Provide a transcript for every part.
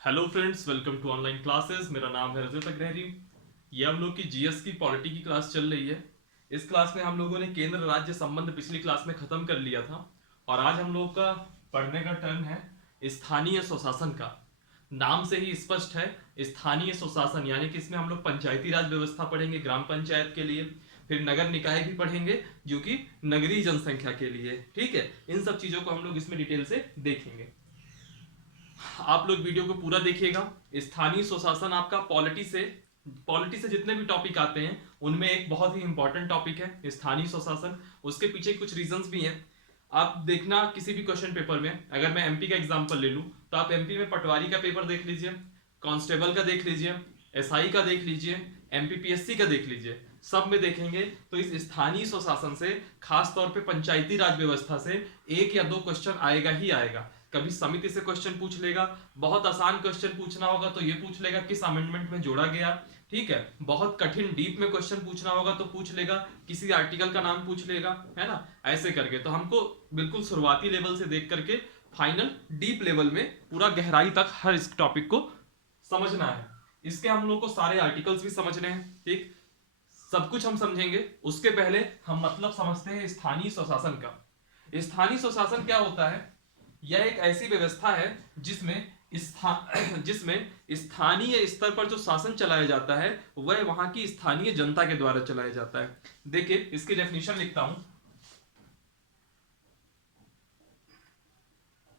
Hello friends, welcome to online classes. मेरा नाम है रजत अग्रहरी। ये हम लोग की जीएस की पॉलिटी की क्लास चल रही है। इस क्लास में हम लोगों ने केंद्र राज्य संबंध पिछली क्लास में खत्म कर लिया था और आज हम लोग का पढ़ने का टर्न है स्थानीय स्वशासन का। नाम से ही स्पष्ट है, स्थानीय स्वशासन यानी कि इसमें हम लोग पंचायती राज व्यवस्था पढ़ेंगे ग्राम पंचायत के लिए, फिर नगर निकाय भी पढ़ेंगे जो कि नगरीय जनसंख्या के लिए। ठीक है, इन सब चीजों को हम लोग इसमें डिटेल से देखेंगे। आप लोग वीडियो को पूरा देखिएगा। स्थानीय स्वशासन आपका पॉलिटी से जितने भी टॉपिक आते हैं उनमें एक बहुत ही इंपॉर्टेंट टॉपिक है स्थानीय स्वशासन। उसके पीछे कुछ रीजंस भी हैं। आप देखना किसी भी क्वेश्चन पेपर में, अगर मैं एमपी का एग्जांपल ले लूं तो आप एमपी में पटवारी का पेपर देख लीजिए, कांस्टेबल का देख लीजिए, एसआई का देख लीजिए, एमपीपीएससी का देख लीजिए। सब में देखेंगे तो इस स्थानीय स्वशासन से, खास तौर पे पंचायती राज व्यवस्था से एक या दो क्वेश्चन आएगा ही आएगा। कभी समिति से क्वेश्चन पूछ लेगा, बहुत आसान क्वेश्चन पूछना होगा तो ये पूछ लेगा किस अमेंडमेंट में जोड़ा गया। ठीक है, बहुत कठिन डीप में क्वेश्चन पूछना होगा तो पूछ लेगा किसी आर्टिकल का नाम पूछ लेगा, है ना। ऐसे करके तो हमको बिल्कुल शुरुआती लेवल से देख करके फाइनल डीप लेवल में पूरा गहराई तक हर इस टॉपिक को समझना है। इसके हम लोग को सारे आर्टिकल्स भी समझने हैं। ठीक, सब कुछ हम समझेंगे। उसके पहले हम मतलब समझते हैं स्थानीय स्वशासन का। स्थानीय स्वशासन क्या होता है? यह एक ऐसी व्यवस्था है जिसमें स्थानीय स्तर पर जो शासन चलाया जाता है वह वहां की स्थानीय जनता के द्वारा चलाया जाता है। देखिए, इसकी डेफिनेशन लिखता हूं।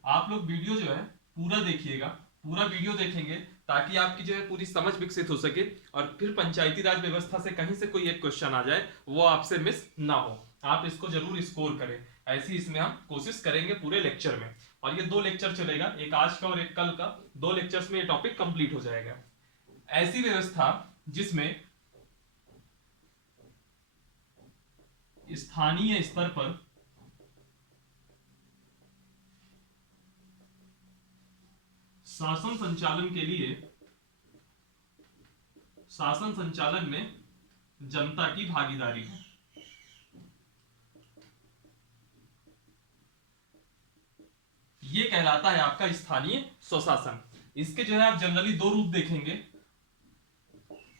आप लोग वीडियो जो है पूरा देखिएगा, पूरा वीडियो देखेंगे ताकि आपकी जो है पूरी समझ विकसित हो सके और फिर पंचायती राज व्यवस्था से कहीं से कोई एक क्वेश्चन आ जाए वो आपसे मिस ना हो। आप इसको जरूर स्कोर करें, ऐसी इसमें हम कोशिश करेंगे पूरे लेक्चर में। और ये 2 लेक्चर चलेगा, एक आज का और एक कल का। 2 लेक्चर्स में ये टॉपिक कंप्लीट हो जाएगा। ऐसी व्यवस्था जिसमें स्थानीय स्तर पर शासन संचालन में जनता की भागीदारी है, ये कहलाता है आपका स्थानीय स्वशासन। इसके जो है आप जनरली 2 रूप देखेंगे।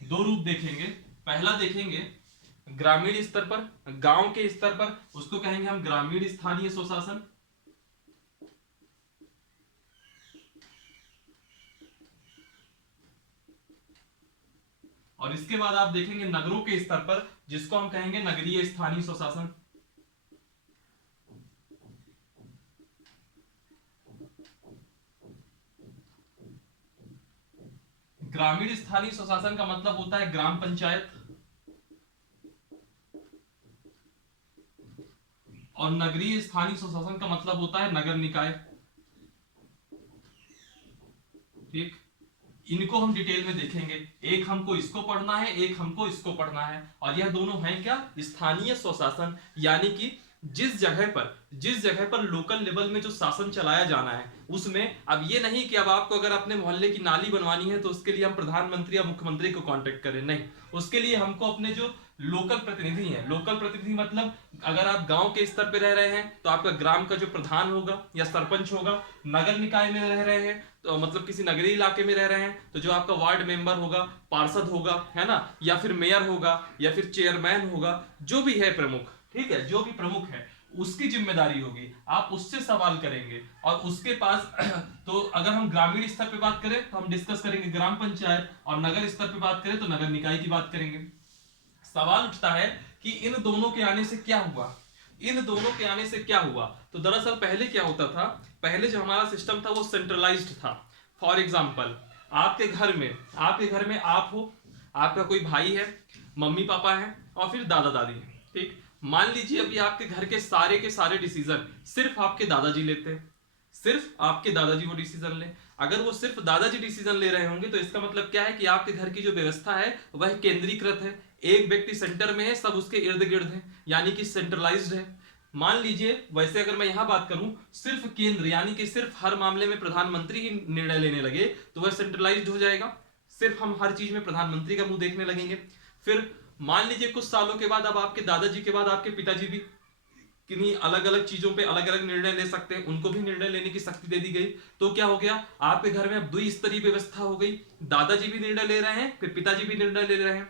2 रूप देखेंगे। पहला देखेंगे ग्रामीण स्तर पर, गांव के स्तर पर, उसको कहेंगे हम ग्रामीण स्थानीय स्वशासन। और इसके बाद आप देखेंगे नगरों के स्तर पर, जिसको हम कहेंगे नगरीय स्थानीय स्वशासन। ग्रामीण स्थानीय स्वशासन का मतलब होता है ग्राम पंचायत, और नगरीय स्थानीय स्वशासन का मतलब होता है नगर निकाय। ठीक, इनको हम डिटेल में देखेंगे। एक हमको इसको पढ़ना है, एक हमको इसको पढ़ना है। और यह दोनों हैं क्या? स्थानीय स्वशासन, यानी कि जिस जगह पर लोकल लेवल में जो शासन चलाया जाना है उसमें। अब ये नहीं कि अब आपको अगर अपने मोहल्ले की नाली बनवानी है तो उसके लिए हम प्रधानमंत्री या मुख्यमंत्री को कांटेक्ट करें, नहीं। उसके लिए हमको अपने जो लोकल प्रतिनिधि हैं, लोकल प्रतिनिधि मतलब अगर आप गांव के स्तर पे रह रहे हैं तो आपका ग्राम का जो प्रधान होगा या सरपंच होगा, नगर निकाय में रह रहे हैं तो मतलब किसी नगरीय इलाके में रह रहे हैं तो जो आपका वार्ड मेंबर होगा, पार्षद होगा, है ना, या फिर मेयर होगा या फिर चेयरमैन होगा, जो भी है प्रमुख, ठीक है, जो भी प्रमुख है उसकी जिम्मेदारी होगी, आप उससे सवाल करेंगे। और उसके पास तो अगर हम ग्रामीण स्तर पे बात करें तो हम डिस्कस करेंगे ग्राम पंचायत, और नगर स्तर पे बात करें तो नगर निकाय की बात करेंगे। सवाल उठता है कि इन दोनों के आने से क्या हुआ, इन दोनों के आने से क्या हुआ। तो दरअसल पहले क्या होता था, पहले जो हमारा सिस्टम था वो सेंट्रलाइज्ड था। फॉर एग्जाम्पल, आपके घर में आप हो, आपका कोई भाई है, मम्मी पापा है और फिर दादा दादी है। ठीक, मान लीजिए अभी आपके घर के सारे डिसीजन सिर्फ आपके दादाजी लेते हैं, सिर्फ आपके दादाजी वो डिसीजन ले। अगर वो सिर्फ दादाजी डिसीजन ले रहे होंगे तो इसका मतलब क्या है कि आपके घर की जो व्यवस्था है वह केंद्रीकृत है, एक व्यक्ति सेंटर में है, सब उसके इर्द गिर्द है, यानी कि सेंट्रलाइज्ड है। मान लीजिए वैसे अगर मैं यहां बात करूं सिर्फ केंद्र, यानी कि सिर्फ हर मामले में प्रधानमंत्री ही निर्णय लेने लगे तो वह सेंट्रलाइज्ड हो जाएगा, सिर्फ हम हर चीज में प्रधानमंत्री का मुंह देखने लगेंगे। फिर मान लीजिए कुछ सालों के बाद अब आपके दादाजी के बाद आपके पिताजी भी किन्हीं अलग अलग चीजों पे अलग अलग निर्णय ले सकते हैं, उनको भी निर्णय लेने की शक्ति दे दी गई। तो क्या हो गया, आपके घर में अब द्विस्तरीय व्यवस्था हो गई, दादाजी भी निर्णय ले रहे हैं, फिर पिताजी भी निर्णय ले रहे हैं।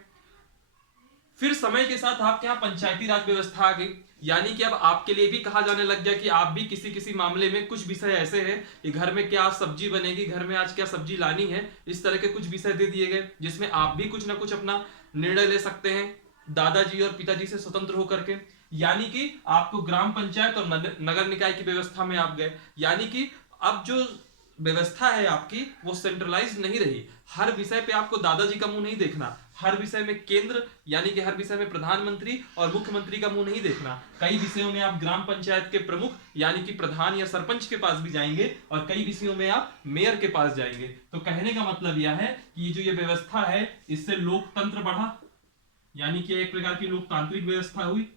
फिर समय के साथ आपके यहाँ पंचायती राज व्यवस्था आ गई, यानी कि अब आपके लिए भी कहा जाने लग गया कि आप भी किसी किसी मामले में, कुछ विषय ऐसे हैं कि घर में क्या सब्जी बनेगी, घर में आज क्या सब्जी लानी है, इस तरह के कुछ विषय दे दिए गए जिसमें आप भी कुछ ना कुछ अपना निर्णय ले सकते हैं दादाजी और पिताजी से स्वतंत्र होकर के। यानी कि आपको ग्राम पंचायत और नगर निकाय की व्यवस्था में आप गए, यानी कि अब जो व्यवस्था है आपकी वो सेंट्रलाइज नहीं रही। हर विषय पे आपको दादाजी का मुंह नहीं देखना, हर विषय में केंद्र यानी कि हर विषय में प्रधानमंत्री और मुख्यमंत्री का मुंह नहीं देखना। कई विषयों में आप ग्राम पंचायत के प्रमुख यानी कि प्रधान या सरपंच के पास भी जाएंगे और कई विषयों में आप मेयर के पास जाएंगे। तो कहने का मतलब यह है कि ये जो ये व्यवस्था है इससे लोकतंत्र बढ़ा, यानी कि एक प्रकार की लोकतांत्रिक व्यवस्था हुई,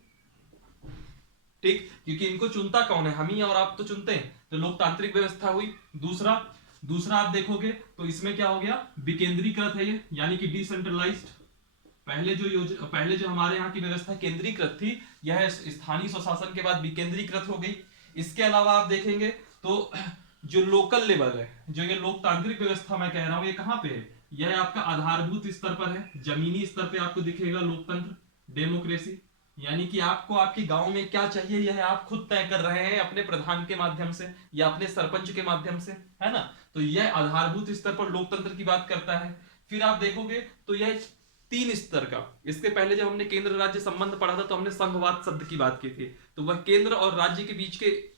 ठीक, क्योंकि इनको चुनता कौन है, हम ही और आप तो चुनते हैं, तो लोकतांत्रिक व्यवस्था हुई। दूसरा आप देखोगे तो इसमें क्या हो गया, विकेंद्रीकृत है ये, यानी कि डिसेंट्रलाइज्ड। पहले जो हमारे यहाँ की व्यवस्था केंद्रीकृत थी, यह स्थानीय स्वशासन के बाद विकेंद्रीकृत हो गई। इसके अलावा आप देखेंगे तो जो लोकल लेवल है, जो ये लोकतांत्रिक व्यवस्था मैं कह रहा हूं, ये कहां पे है, यह आपका आधारभूत स्तर पर है, जमीनी स्तर पे आपको दिखेगा लोकतंत्र, डेमोक्रेसी, यानी कि आपको आपके गांव में क्या चाहिए यह आप खुद तय कर रहे हैं अपने प्रधान के माध्यम से या अपने सरपंच के माध्यम से, है ना। तो यह आधारभूत स्तर पर लोकतंत्र की बात करता है। फिर आप देखोगे तो यह 3 स्तर का, इसके पहले जब हमने केंद्र राज्य संबंध पढ़ा था तो हमने संघवाद शब्द की बात की थी, तो वह केंद्र और राज्य के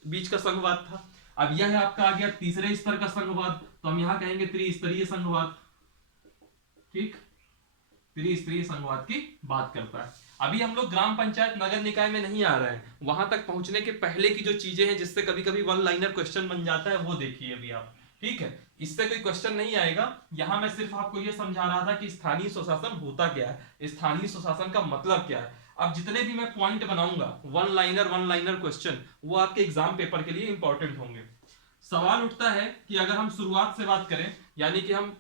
बीच का संघवाद था। अब यह आपका आ गया तीसरे स्तर का संघवाद, तो हम यहां कहेंगे त्रिस्तरीय संघवाद, ठीक, त्रिस्तरीय संघवाद की बात करता है। अभी हम लोग ग्राम पंचायत नगर निकाय में नहीं आ रहे हैं, वहां तक पहुंचने के पहले की जो चीजें हैं जिससे कभी कभी वन लाइनर क्वेश्चन बन जाता है वो देखिए अभी आप, ठीक है। इससे कोई क्वेश्चन नहीं आएगा, यहां मैं सिर्फ आपको ये समझा रहा था कि स्थानीय स्वशासन होता क्या है, स्थानीय स्वशासन का मतलब क्या है। अब जितने भी मैं पॉइंट बनाऊंगा वन लाइनर क्वेश्चन, वो आपके एग्जाम पेपर के लिए इंपॉर्टेंट होंगे। सवाल उठता है कि अगर हम शुरुआत से बात करें, यानी कि हम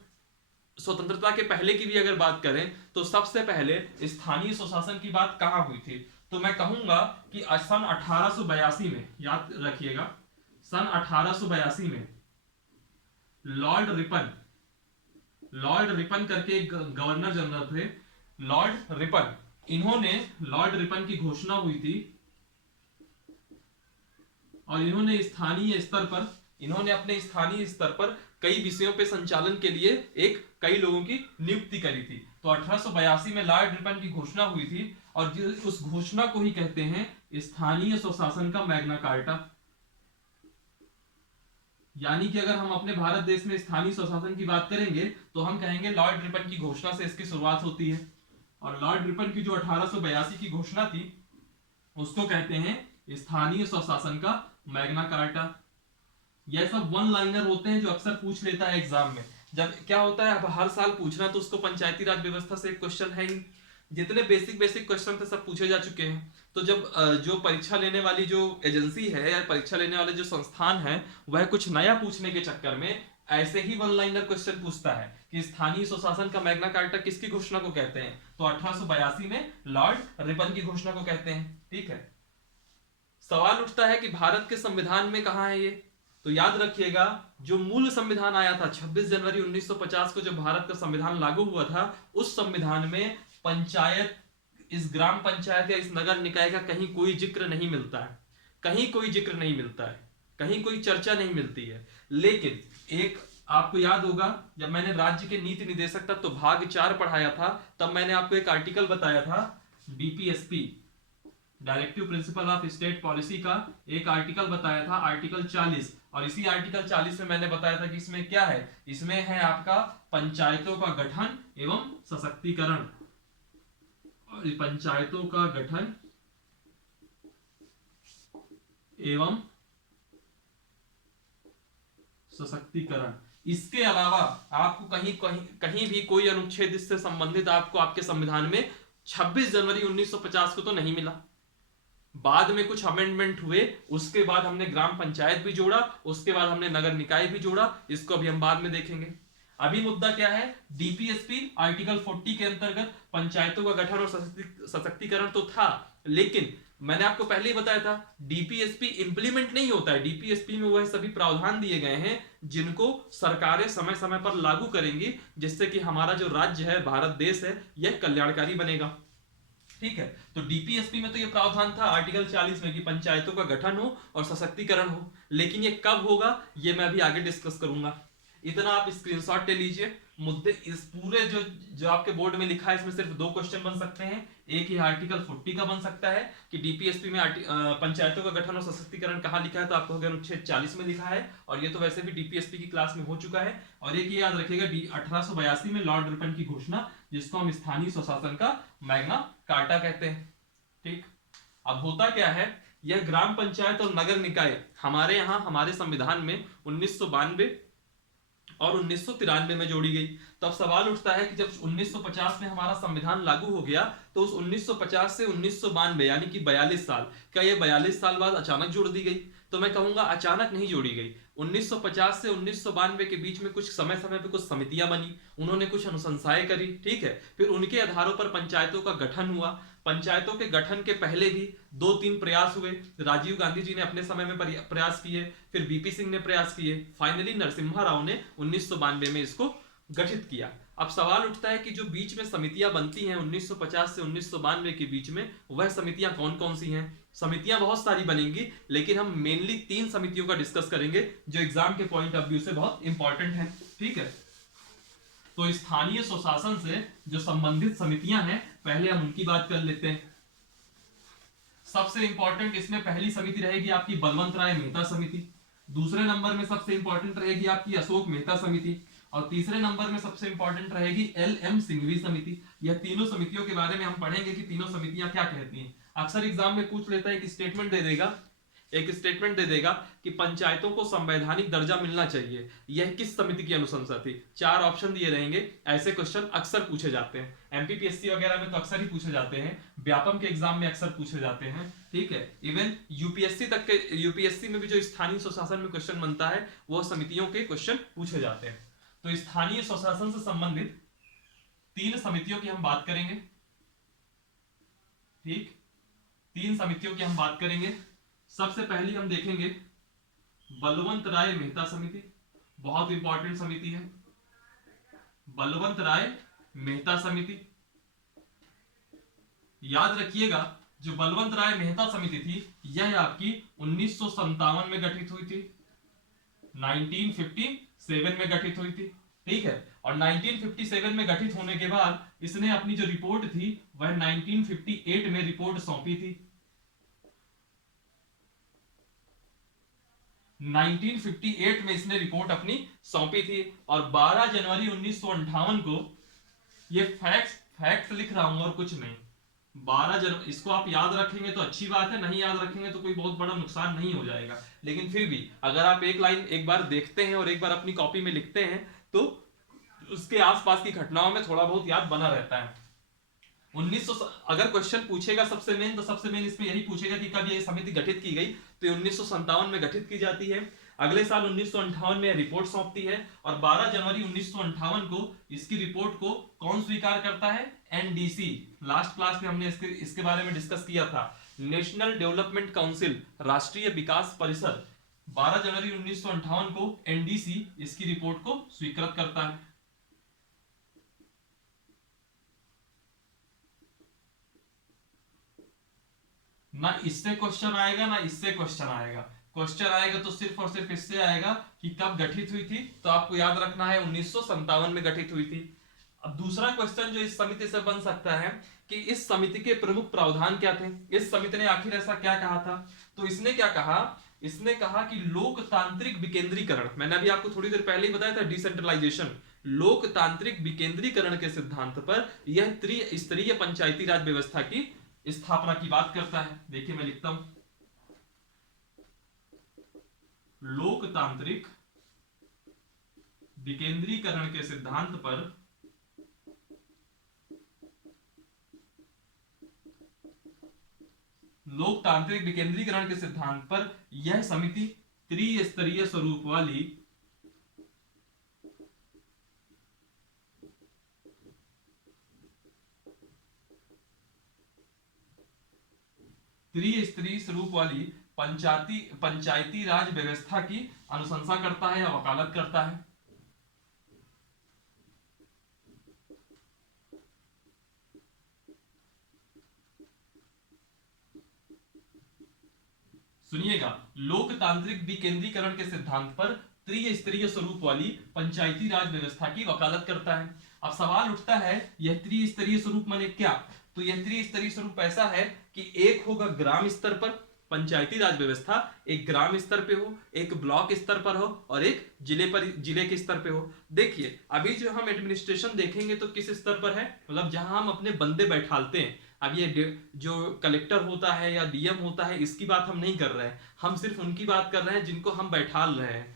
स्वतंत्रता के पहले की भी अगर बात करें, तो सबसे पहले स्थानीय स्वशासन की बात कहां हुई थी, तो मैं कहूंगा कि सन 1882 में, याद रखिएगा, सन 1882 में लॉर्ड रिपन करके एक गवर्नर जनरल थे, लॉर्ड रिपन की घोषणा हुई थी और इन्होंने अपने स्थानीय स्तर पर कई विषयों पे संचालन के लिए कई लोगों की नियुक्ति करी थी। तो 1882 में लॉर्ड रिपन की घोषणा हुई थी और उस घोषणा को ही कहते हैं स्थानीय स्वशासन का मैग्ना कार्टा। यानी कि अगर हम अपने भारत देश में स्थानीय स्वशासन की बात करेंगे तो हम कहेंगे लॉर्ड रिपन की घोषणा से इसकी शुरुआत होती है। और लॉर्ड रिपन की जो 1882 की घोषणा थी उसको कहते हैं स्थानीय स्वशासन का मैग्ना कार्टा। यह सब वन लाइनर होते हैं जो अक्सर पूछ लेता है एग्जाम में। जब क्या होता है, अब हर साल पूछना तो उसको पंचायती राज व्यवस्था से एक क्वेश्चन है ही, जितने बेसिक क्वेश्चन थे सब पूछे जा चुके हैं। तो जब जो परीक्षा लेने वाली जो एजेंसी है या परीक्षा लेने वाले जो संस्थान है वह कुछ नया पूछने के चक्कर में ऐसे ही वन लाइनर क्वेश्चन पूछता है कि स्थानीय स्वशासन का मैग्ना कार्टा किसकी घोषणा को कहते हैं, तो 1882 में लॉर्ड रिपन की घोषणा को कहते हैं, ठीक है। सवाल उठता है कि भारत के संविधान में कहां है ये, तो याद रखिएगा जो मूल संविधान आया था 26 जनवरी 1950 को जो भारत का संविधान लागू हुआ था, उस संविधान में पंचायत, इस ग्राम पंचायत या इस नगर निकाय का कहीं कोई जिक्र नहीं मिलता है, कहीं कोई जिक्र नहीं मिलता है, कहीं कोई चर्चा नहीं मिलती है। लेकिन एक आपको याद होगा जब मैंने राज्य के नीति निदेशक तक तो भाग 4 पढ़ाया था, तब मैंने आपको एक आर्टिकल बताया था DPSP, directive principle of state policy का एक आर्टिकल बताया था, आर्टिकल 40। और इसी आर्टिकल 40 में मैंने बताया था कि इसमें क्या है, इसमें है आपका पंचायतों का गठन एवं सशक्तिकरण, और पंचायतों का गठन एवं सशक्तिकरण। इसके अलावा आपको कहीं भी कोई अनुच्छेद इससे संबंधित आपको आपके संविधान में 26 जनवरी 1950 को तो नहीं मिला। बाद में कुछ अमेंडमेंट हुए, उसके बाद हमने ग्राम पंचायत भी जोड़ा, उसके बाद हमने नगर निकाय भी जोड़ा, इसको अभी हम बाद में देखेंगे। अभी मुद्दा क्या है, डीपीएसपी आर्टिकल 40 के अंतर्गत पंचायतों का गठन और सशक्तिकरण तो था, लेकिन मैंने आपको पहले ही बताया था डीपीएसपी इंप्लीमेंट नहीं होता है, डीपीएसपी में वह सभी प्रावधान दिए गए हैं जिनको सरकारें समय समय पर लागू करेंगी, जिससे कि हमारा जो राज्य है, भारत देश है, यह कल्याणकारी बनेगा। ठीक है, तो डीपीएसपी में तो ये प्रावधान था आर्टिकल 40 में कि पंचायतों का गठन हो और सशक्तिकरण हो, लेकिन ये कब होगा ये मैं अभी आगे डिस्कस करूंगा। इतना आप स्क्रीनशॉट ले लीजिए। मुद्दे इस पूरे जो जो आपके बोर्ड में लिखा है इसमें सिर्फ दो क्वेश्चन बन सकते हैं। एक ही आर्टिकल 40 का बन सकता है कि डीपीएसपी में पंचायतों का गठन और सशक्तिकरण कहाँ लिखा है, तो आपको अनुच्छेद 40 में लिखा है, और ये तो वैसे भी डीपीएसपी की क्लास में हो चुका है। और एक ये याद रखिएगा 1882 में लॉर्ड रिपन की घोषणा, जिसको हम स्थानीय स्वशासन का मैग्ना कार्टा कहते हैं। ठीक, अब होता क्या है, यह ग्राम पंचायत और नगर निकाय हमारे यहाँ हमारे संविधान में 1992 और 1993 में जोड़ी गई। तब सवाल उठता है कि जब 1950 में हमारा संविधान लागू हो गया तो उस 1950 से 1992 यानी कि 42 साल, क्या ये 42 साल बाद अचानक जोड़ दी गई? तो मैं कहूंगा अचानक नहीं जोड़ी गई। 1950 से 1992 के बीच में कुछ समय समय पे कुछ समितियां बनी, उन्होंने कुछ अनुशंसाएं करी, ठीक है, फिर उनके आधारों पर पंचायतों का गठन हुआ। पंचायतों के गठन के पहले भी दो तीन प्रयास हुए। राजीव गांधी जी ने अपने समय में प्रयास किए, फिर बीपी सिंह ने प्रयास किए, फाइनली नरसिम्हा राव ने 1992 में इसको गठित किया। अब सवाल उठता है कि जो बीच में समितियां बनती हैं 1950 से 1992 के बीच में, वह समितियां कौन कौन सी हैं? समितियां बहुत सारी बनेंगी, लेकिन हम मेनली 3 समितियों का डिस्कस करेंगे जो एग्जाम के पॉइंट ऑफ व्यू से बहुत इंपॉर्टेंट है। ठीक है, तो स्थानीय स्वशासन से जो संबंधित समितियां हैं पहले हम उनकी बात कर लेते हैं। सबसे इंपॉर्टेंट इसमें पहली समिति रहेगी आपकी बलवंत राय मेहता समिति, दूसरे नंबर में सबसे इंपॉर्टेंट रहेगी आपकी अशोक मेहता समिति, और तीसरे नंबर में सबसे इंपॉर्टेंट रहेगी एल.एम. सिंघवी समिति। यह तीनों समितियों के बारे में हम पढ़ेंगे कि तीनों समितियां क्या कहती हैं। अक्सर एग्जाम में पूछ लेता है कि स्टेटमेंट दे देगा, एक स्टेटमेंट दे देगा कि पंचायतों को संवैधानिक दर्जा मिलना चाहिए, यह किस समिति की अनुशंसा थी? 4 ऑप्शन दिए रहेंगे। ऐसे क्वेश्चन अक्सर पूछे जाते हैं, एमपीपीएससी वगैरह में तो अक्सर ही पूछे जाते हैं, व्यापम के एग्जाम में अक्सर पूछे जाते हैं। ठीक है, इवन यूपीएससी तक के, यूपीएससी में भी जो स्थानीय स्वशासन में क्वेश्चन बनता है वो समितियों के क्वेश्चन पूछे जाते हैं। तो स्थानीय स्वशासन से संबंधित 3 समितियों की हम बात करेंगे। ठीक, 3 समितियों की हम बात करेंगे। सबसे पहली हम देखेंगे बलवंत राय मेहता समिति, बहुत इंपॉर्टेंट समिति है, बलवंत राय मेहता समिति। याद रखिएगा जो बलवंत राय मेहता समिति थी यह आपकी 1957 में गठित हुई थी, 1957 में गठित हुई थी। ठीक है, और 1957 में गठित होने के बाद इसने अपनी जो रिपोर्ट थी वह 1958 में रिपोर्ट सौंपी थी। 1958 में इसने रिपोर्ट अपनी सौंपी थी, और 12 जनवरी 1958 को, ये फैक्ट लिख रहा हूं और कुछ नहीं, 12 जनवरी, इसको आप याद रखेंगे तो अच्छी बात है, नहीं याद रखेंगे तो कोई बहुत बड़ा नुकसान नहीं हो जाएगा, लेकिन फिर भी अगर आप एक लाइन एक बार देखते हैं और एक बार अपनी कॉपी में लिखते हैं तो उसके आसपास की घटनाओं में थोड़ा बहुत याद बना रहता है। 1900, अगर क्वेश्चन पूछेगा सबसे मेन, तो सबसे मेन इसमें यही पूछेगा कि कब ये समिति गठित की गई, तो 1957 में गठित की जाती है। अगले साल 1958 में रिपोर्ट सौंपती है, और 12 जनवरी 1958 को इसकी रिपोर्ट को कौन स्वीकार करता है? एनडीसी। लास्ट क्लास में हमने इसके बारे में डिस्कस किया था, नेशनल डेवलपमेंट काउंसिल, राष्ट्रीय विकास परिषद। 12 जनवरी 1958 को एनडीसी इसकी रिपोर्ट को स्वीकृत करता है। ना इससे क्वेश्चन आएगा ना इससे क्वेश्चन आएगा, क्वेश्चन आएगा तो सिर्फ और सिर्फ इससे आएगा कि कब गठित हुई थी, तो आपको याद रखना है 1957 में गठित हुई थी। अब दूसरा क्वेश्चन जो इस समिति से बन सकता है कि इस समिति के प्रमुख प्रावधान क्या थे, इस समिति ने आखिर ऐसा क्या कहा था? तो इसने क्या कहा, इसने कहा कि लोकतांत्रिक विकेंद्रीकरण, मैंने अभी आपको थोड़ी देर पहले ही बताया था डिसेंट्रलाइजेशन, लोकतांत्रिक विकेंद्रीकरण के सिद्धांत पर यह त्रिस्तरीय पंचायती राज व्यवस्था की स्थापना की बात करता है। देखिए मैं लिखता हूं, लोकतांत्रिक विकेंद्रीकरण के सिद्धांत पर लोकतांत्रिक विकेंद्रीकरण के सिद्धांत पर यह समिति त्रिस्तरीय स्वरूप वाली त्रिस्तरीय स्वरूप वाली पंचायती राज व्यवस्था की अनुशंसा करता है या वकालत करता है? सुनिएगा, लोकतांत्रिक विकेंद्रीकरण के सिद्धांत पर त्रिस्तरीय स्वरूप वाली पंचायती राज व्यवस्था की वकालत करता है। अब सवाल उठता है, यह त्रिस्तरीय स्वरूप माने क्या? तो यह त्रिस्तरीय स्वरूप ऐसा है कि एक होगा ग्राम स्तर पर, पंचायती राज व्यवस्था एक ग्राम स्तर पे हो, एक ब्लॉक स्तर पर हो और एक जिले के स्तर पे हो। देखिए अभी जो हम एडमिनिस्ट्रेशन देखेंगे तो किस स्तर पर है, मतलब जहां हम अपने बंदे बैठालते हैं। अब ये जो कलेक्टर होता है या डीएम होता है इसकी बात हम नहीं कर रहे हैं, हम सिर्फ उनकी बात कर रहे हैं जिनको हम बैठाल रहे हैं।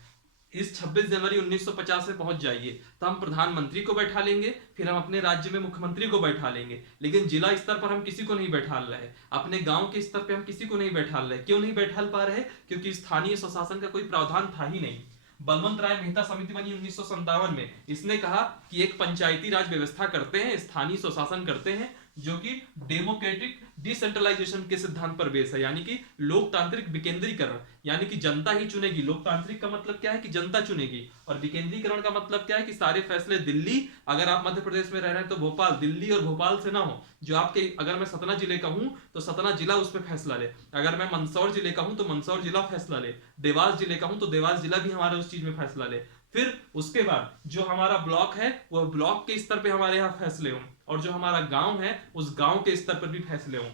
इस 26 जनवरी 1950 में पहुंच जाइए तो हम प्रधानमंत्री को बैठा लेंगे, फिर हम अपने राज्य में मुख्यमंत्री को बैठा लेंगे, लेकिन जिला स्तर पर हम किसी को नहीं बैठाल रहे, अपने गांव के स्तर पे हम किसी को नहीं बैठाल रहे। क्यों नहीं बैठाल पा रहे? क्योंकि स्थानीय स्वशासन का कोई प्रावधान था ही नहीं। बलवंत राय मेहता समिति बनी 1957 में, इसने कहा कि एक पंचायती राज व्यवस्था करते हैं, स्थानीय स्वशासन करते हैं जो कि डेमोक्रेटिक डिसेंट्रलाइजेशन के सिद्धांत पर बेस है, यानी कि लोकतांत्रिक विकेंद्रीकरण, यानी कि जनता ही चुनेगी। लोकतांत्रिक का मतलब क्या है कि जनता चुनेगी, और विकेंद्रीकरण का मतलब क्या है कि सारे फैसले दिल्ली, अगर आप मध्य प्रदेश में रह रहे हैं तो भोपाल, दिल्ली और भोपाल से ना हो, जो आपके, अगर मैं सतना जिले का हूं तो सतना जिला उस पर फैसला ले, अगर मैं मंदसौर जिले का हूं तो मंदसौर जिला फैसला ले, देवास जिले का हूं तो देवास जिला भी हमारे उस चीज में फैसला ले। फिर उसके बाद जो हमारा ब्लॉक है वह ब्लॉक के स्तर पे हमारे यहाँ फैसले हों, और जो हमारा गांव है उस गांव के स्तर पर भी फैसले हों।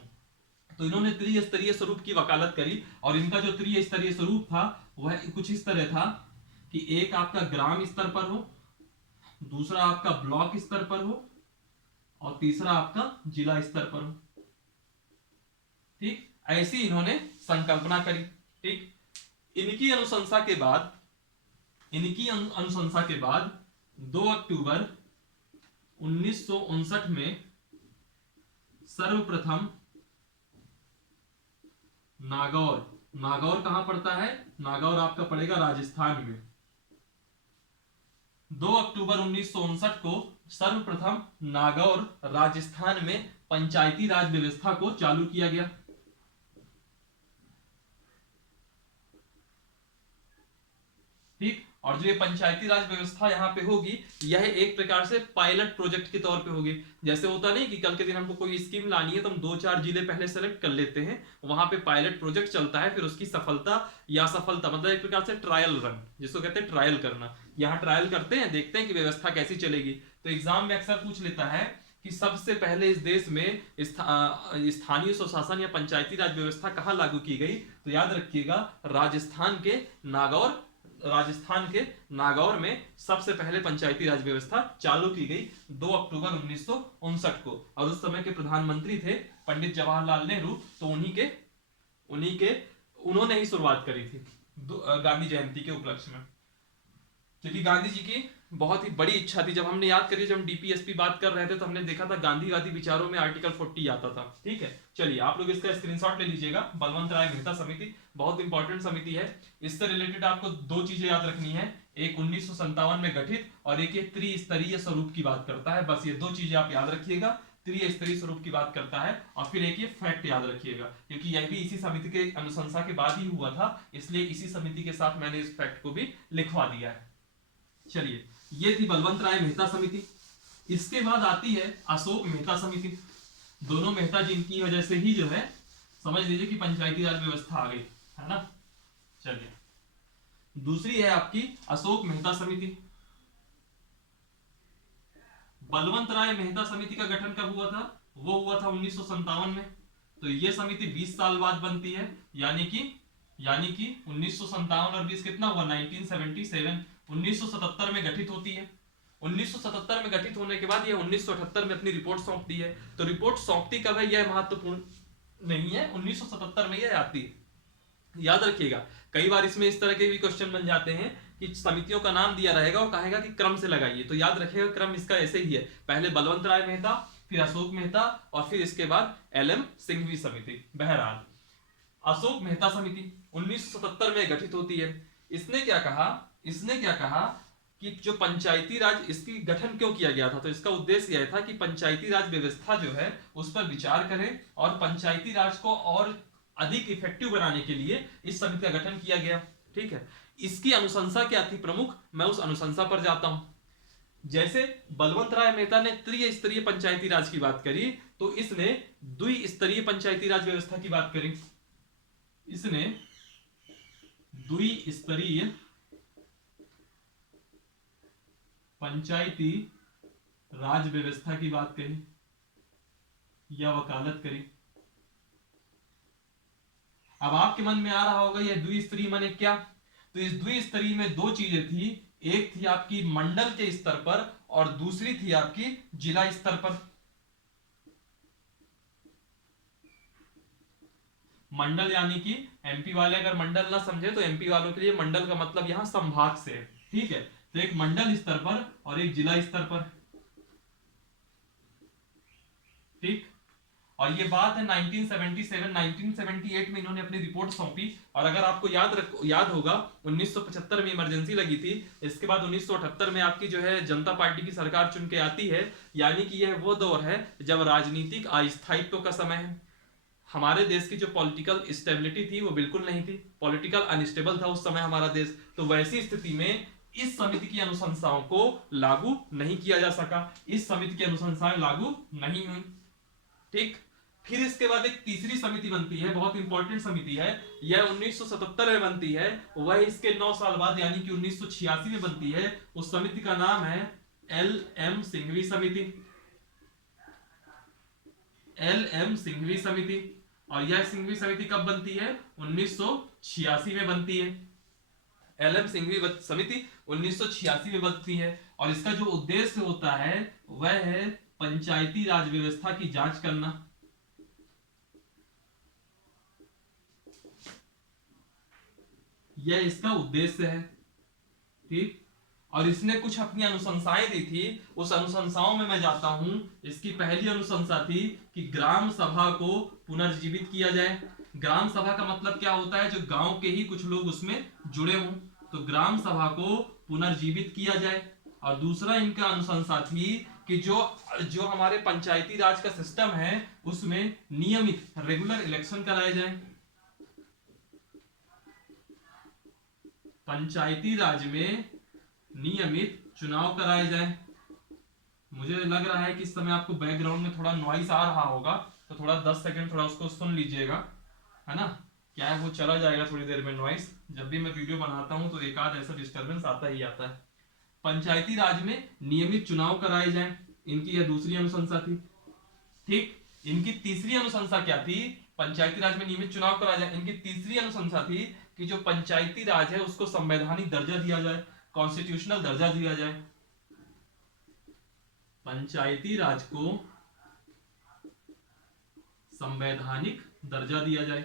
तो इन्होंने त्रिस्तरीय स्वरूप की वकालत करी, और इनका जो त्रिस्तरीय स्वरूप था वह कुछ इस तरह था कि एक आपका ग्राम स्तर पर हो, दूसरा आपका ब्लॉक स्तर पर हो, और तीसरा आपका जिला स्तर पर हो। ठीक, ऐसी इन्होंने संकल्पना करी। ठीक, इनकी अनुशंसा के बाद 2 अक्टूबर 1959 में सर्वप्रथम नागौर कहां पड़ता है? नागौर आपका पड़ेगा राजस्थान में। 2 अक्टूबर 1959 को सर्वप्रथम नागौर राजस्थान में पंचायती राज व्यवस्था को चालू किया गया। ठीक, और जो ये पंचायती राज व्यवस्था यहाँ पे होगी, यह एक प्रकार से पायलट प्रोजेक्ट के तौर पे होगी। जैसे होता नहीं कि कल के दिन हमको कोई स्कीम लानी है तो हम 2-4 जिले पहले सेलेक्ट कर लेते हैं, वहां पे पायलट प्रोजेक्ट चलता है, फिर उसकी सफलता या सफलता मतलब एक प्रकार से ट्रायल रन, जिसको कहते हैं ट्रायल करना। यहाँ ट्रायल करते हैं, देखते हैं कि व्यवस्था कैसी चलेगी। तो एग्जाम में अक्सर पूछ लेता है कि सबसे पहले इस देश में स्थानीय स्वशासन या पंचायती राज व्यवस्था कहाँ लागू की गई? तो याद रखिएगा, राजस्थान के नागौर में सबसे पहले पंचायती राज व्यवस्था चालू की गई 2 अक्टूबर 1959 को, और उस समय के प्रधानमंत्री थे पंडित जवाहरलाल नेहरू। तो उन्होंने ही शुरुआत करी थी गांधी जयंती के उपलक्ष्य में, क्योंकि गांधी जी की बहुत ही बड़ी इच्छा थी। जब हमने याद करिए, जब हम डीपीएसपी बात कर रहे थे तो हमने देखा था गांधीवादी विचारों में आर्टिकल 40 आता था। ठीक है, चलिए आप लोग इसका स्क्रीनशॉट ले लीजिएगा। बलवंत राय मेहता समिति बहुत इंपॉर्टेंट समिति है। इससे रिलेटेड आपको 2 चीजें याद रखनी है, एक 1957 में गठित और एक ये त्रिस्तरीय स्वरूप की बात करता है। बस ये 2 चीजें आप याद रखिएगा, त्रिस्तरीय स्वरूप की बात करता है, और फिर एक ये फैक्ट याद रखिएगा, क्योंकि यह भी इसी समिति के अनुशंसा के बाद ही हुआ था, इसलिए इसी समिति के साथ मैंने इस फैक्ट को भी लिखवा दिया है। चलिए, ये थी बलवंत राय मेहता समिति। इसके बाद आती है अशोक मेहता समिति। दोनों मेहता जी की वजह से ही जो है समझ लीजिए कि पंचायती राज व्यवस्था आ गई, है ना। चलिए, दूसरी है आपकी अशोक मेहता समिति। बलवंत राय मेहता समिति का गठन कब हुआ था? वो हुआ था 1957 में। तो ये समिति 20 साल बाद बनती है, यानी कि 1957 और 20 कितना हुआ? 1977। 1977 में गठित होती है। 1977 में गठित होने के बाद ये 1978 में अपनी रिपोर्ट सौंपती है। तो रिपोर्ट सौंपती कब है यह महत्वपूर्ण नहीं है, 1977 में यह आती है। याद रखिएगा, कई बार इसमें इस तरह के भी क्वेश्चन बन जाते हैं कि समितियों का नाम दिया रहेगा और कहेगा कि क्रम से लगाइए। तो याद रखिएगा, क्रम इसका ऐसे ही है, पहले बलवंत राय मेहता, फिर अशोक मेहता, और फिर इसके बाद LM सिंघवी समिति। बहरहाल, अशोक मेहता समिति 1977 में गठित होती है। इसने क्या कहा कि जो पंचायती राज, इसकी गठन क्यों किया गया था? तो इसका उद्देश्य यह था कि पंचायती राज व्यवस्था जो है उस पर विचार करें और पंचायती राज को और अधिक इफेक्टिव बनाने के लिए इस समिति का गठन किया गया। ठीक है, इसकी अनुशंसा क्या थी प्रमुख, मैं उस अनुशंसा पर जाता हूं। जैसे बलवंत राय मेहता ने त्रिस्तरीय पंचायती राज की बात करी, तो इसने द्विस्तरीय पंचायती राज व्यवस्था की बात करी। इसने द्विस्तरीय पंचायती राज व्यवस्था की बात करी या वकालत करी। अब आपके मन में आ रहा होगा यह द्विस्तरीय माने क्या, तो इस द्विस्तरीय में दो चीजें थी, एक थी आपकी मंडल के स्तर पर और दूसरी थी आपकी जिला स्तर पर। मंडल यानी कि एमपी वाले अगर मंडल ना समझे तो एमपी वालों के लिए मंडल का मतलब यहां संभाग से है। ठीक है, तो एक मंडल स्तर पर और एक जिला स्तर पर। ठीक, और ये बात है 1977 1978 में इन्होंने अपनी रिपोर्ट सौंपी। और अगर आपको याद होगा 1975 में इमरजेंसी लगी थी, इसके बाद 1978 में आपकी जो है जनता पार्टी की सरकार चुन के आती है, यानी कि यह वो दौर है जब राजनीतिक अस्थायित्व का समय है। हमारे देश की जो पॉलिटिकल स्टेबिलिटी थी वो बिल्कुल नहीं थी, पॉलिटिकल अनस्टेबल था उस समय हमारा देश। तो वैसी स्थिति में इस समिति की अनुशंसाओं को लागू नहीं किया जा सका, इस समिति की अनुशंसाएं लागू नहीं हुई। ठीक, फिर इसके बाद एक तीसरी समिति बनती है, बहुत इंपॉर्टेंट समिति है, यह 1977 में बनती है, वह इसके 9 साल बाद यानी कि 1986 में बनती है। उस समिति का नाम है एल.एम. सिंघवी समिति। एल.एम. सिंघवी समिति। और यह सिंघवी समिति कब बनती है, 1986 में बनती है। एल.एम. सिंघवी समिति 1986 में बनती है और इसका जो उद्देश्य होता है वह है पंचायती राज व्यवस्था की जांच करना। यह इसका उद्देश्य है। ठीक, और इसने कुछ अपनी अनुशंसाएं दी थी, उस अनुशंसाओं में मैं जाता हूं। इसकी पहली अनुशंसा थी कि ग्राम सभा को पुनर्जीवित किया जाए। ग्राम सभा का मतलब क्या होता है, जो गांव के ही कुछ लोग उसमें जुड़े हों, तो ग्राम सभा को पुनर्जीवित किया जाए। और दूसरा इनका अनुशंसा थी कि जो हमारे पंचायती राज का सिस्टम है उसमें नियमित रेगुलर इलेक्शन कराए जाएं। पंचायती राज में नियमित चुनाव कराए जाएं। मुझे लग रहा है कि इस समय आपको बैकग्राउंड में थोड़ा नॉइस आ रहा होगा, तो थोड़ा 10 सेकंड थोड़ा उसको सुन लीजिएगा, है ना। क्या है वो चला जाएगा थोड़ी देर में नॉइस। जब भी मैं वीडियो बनाता हूं तो एक आध ऐसा डिस्टर्बेंस आता ही आता है। पंचायती राज में नियमित चुनाव कराए जाएं, इनकी यह दूसरी अनुशंसा थी। ठीक, इनकी तीसरी अनुशंसा क्या थी, पंचायती राज में नियमित चुनाव कराया जाए। इनकी तीसरी अनुशंसा थी कि जो पंचायती राज है उसको संवैधानिक दर्जा दिया जाए, कॉन्स्टिट्यूशनल दर्जा दिया जाए। पंचायती राज को संवैधानिक दर्जा दिया जाए।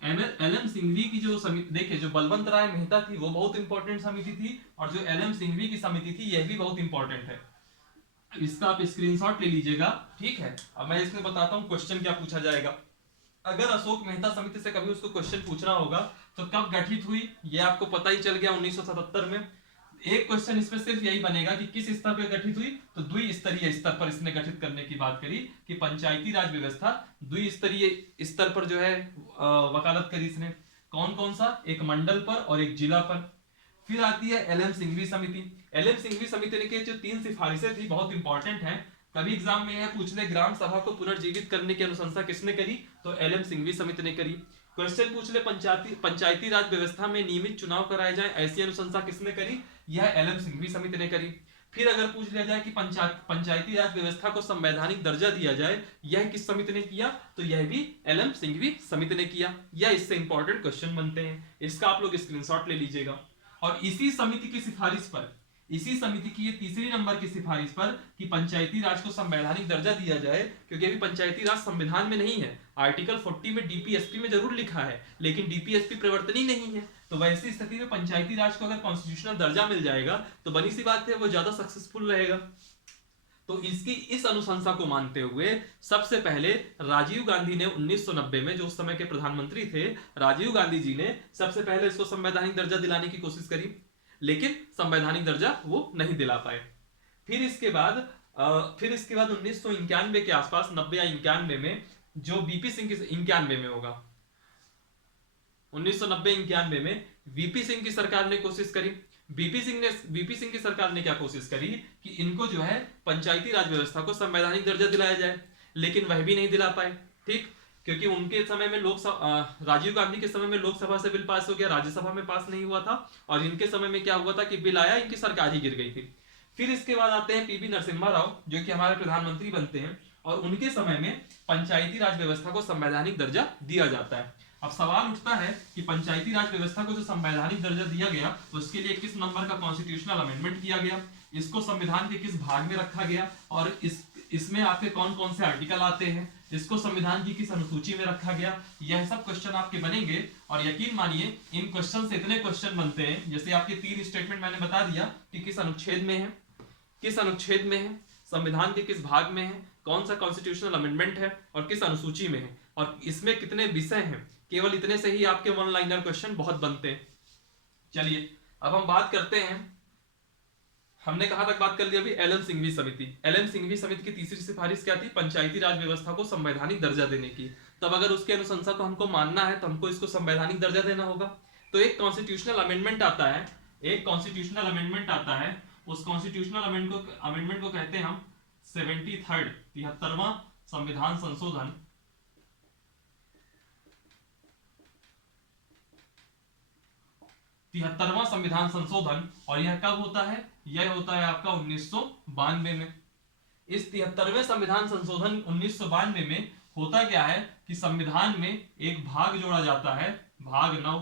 एल.एम. सिंघवी की जो समिति, देखिए जो बलवंत राय मेहता थी वो बहुत इंपॉर्टेंट समिति थी, और जो एल.एम. सिंघवी की समिति थी यह भी बहुत इंपॉर्टेंट है। इसका आप स्क्रीनशॉट ले लीजिएगा। ठीक है, अब मैं इसमें बताता हूं क्वेश्चन क्या पूछा जाएगा। अगर अशोक मेहता समिति से कभी उसको क्वेश्चन पूछना होगा तो कब गठित हुई, यह आपको पता ही चल गया 1977 में। एक क्वेश्चन इसमें सिर्फ यही बनेगा कि किस स्तर पर गठित हुई, तो द्विस्तरीय स्तर पर इसने गठित करने की बात करी कि पंचायती राज व्यवस्था द्विस्तरीय स्तर पर जो है वकालत करी इसने। कौन कौन सा, एक मंडल पर और एक जिला पर। फिर आती है एल.एम. सिंघवी समिति। एल.एम. सिंघवी समिति ने जो 3 सिफारिशें थी बहुत इंपॉर्टेंट है, कभी एग्जाम में यह पूछ ले ग्राम सभा को पुनर्जीवित करने की अनुशंसा किसने करी, तो एल.एम. सिंघवी समिति ने करी। क्वेश्चन पूछ ले पंचायती राज व्यवस्था में नियमित चुनाव कराए जाए, ऐसी अनुशंसा किसने करी, यह एल.एम. सिंघवी समिति ने करी। फिर अगर पूछ लिया जाए कि पंचायती राज व्यवस्था को संवैधानिक दर्जा दिया जाए, यह किस समिति ने किया, तो यह भी एल.एम. सिंघवी समिति ने किया। यह इससे इंपॉर्टेंट क्वेश्चन बनते हैं, इसका आप लोग स्क्रीनशॉट ले लीजिएगा। और इसी समिति की सिफारिश पर, इसी समिति की ये तीसरी नंबर की सिफारिश पर कि पंचायती राज को संवैधानिक दर्जा दिया जाए, क्योंकि अभी पंचायती राज संविधान में नहीं है। आर्टिकल 40 में डीपीएसपी में जरूर लिखा है, लेकिन डीपीएसपी प्रवर्तनीय नहीं है। तो वैसी स्थिति में पंचायती राज को अगर कॉन्स्टिट्यूशनल दर्जा मिल जाएगा तो बनी सी बात है वो ज्यादा सक्सेसफुल रहेगा। तो इसकी इस अनुशंसा को मानते हुए सबसे पहले राजीव गांधी ने 1990 में, जो उस समय के प्रधानमंत्री थे, राजीव गांधी जी ने सबसे पहले इसको संवैधानिक दर्जा दिलाने की कोशिश करी, लेकिन संवैधानिक दर्जा वो नहीं दिला पाए। फिर इसके बाद 1991 के आसपास, 90 या 91 में जो बीपी सिंह की 91 में होगा, 1990-91 में वीपी सिंह की सरकार ने कोशिश करी। बीपी सिंह की सरकार ने क्या कोशिश करी कि इनको जो है पंचायती राज व्यवस्था को संवैधानिक दर्जा दिलाया जाए, लेकिन वह भी नहीं दिला पाए। ठीक, क्योंकि उनके समय में लोकसभा, राजीव गांधी के समय में लोकसभा से बिल पास हो गया, राज्यसभा में पास नहीं हुआ था, और इनके समय में क्या हुआ था कि बिल आया, इनकी सरकार ही गिर गई थी। फिर इसके बाद आते हैं पीवी नरसिम्हा राव, जो कि हमारे प्रधानमंत्री बनते हैं, और उनके समय में पंचायती राज व्यवस्था को संवैधानिक दर्जा दिया जाता है। अब सवाल उठता है कि पंचायती राज व्यवस्था को जो संवैधानिक दर्जा दिया गया, तो उसके लिए किस नंबर का कॉन्स्टिट्यूशनल अमेंडमेंट किया गया, इसको संविधान के किस भाग में रखा गया, और इसमें आपके कौन कौन से आर्टिकल आते हैं, इसको संविधान की किस अनुसूची में रखा गया, यह सब क्वेश्चन आपके बनेंगे। और यकीन मानिए इन क्वेश्चन से इतने क्वेश्चन बनते हैं, जैसे आपके 3 स्टेटमेंट मैंने बता दिया कि किस अनुच्छेद में है, किस अनुच्छेद में है, संविधान के किस भाग में है, कौन सा कॉन्स्टिट्यूशनल अमेंडमेंट है, और किस अनुसूची में है, और इसमें कितने विषय हैं। केवल इतने से ही आपके वन लाइनर क्वेश्चन बहुत बनते हैं। चलिए अब हम बात करते हैं, हमने कहां तक बात कर ली अभी, एल एम सिंघवी समिति। एल एम सिंघवी समिति की तीसरी सिफारिश क्या थी, पंचायती राज व्यवस्था को संवैधानिक दर्जा देने की। तब अगर उसके अनुशंसा को हमको मानना है तो हमको इसको संवैधानिक दर्जा देना होगा। तो एक कॉन्स्टिट्यूशनल अमेंडमेंट आता है, एक कॉन्स्टिट्यूशनल अमेंडमेंट आता है, उस कॉन्स्टिट्यूशनल अमेंडमेंट को कहते हैं हम 73वां संविधान संशोधन। 73वां संविधान संशोधन, और यह कब होता है, यह होता है आपका 1992 में। इस 73वें संविधान संशोधन 1992 में होता क्या है कि संविधान में एक भाग जोड़ा जाता है, भाग 9।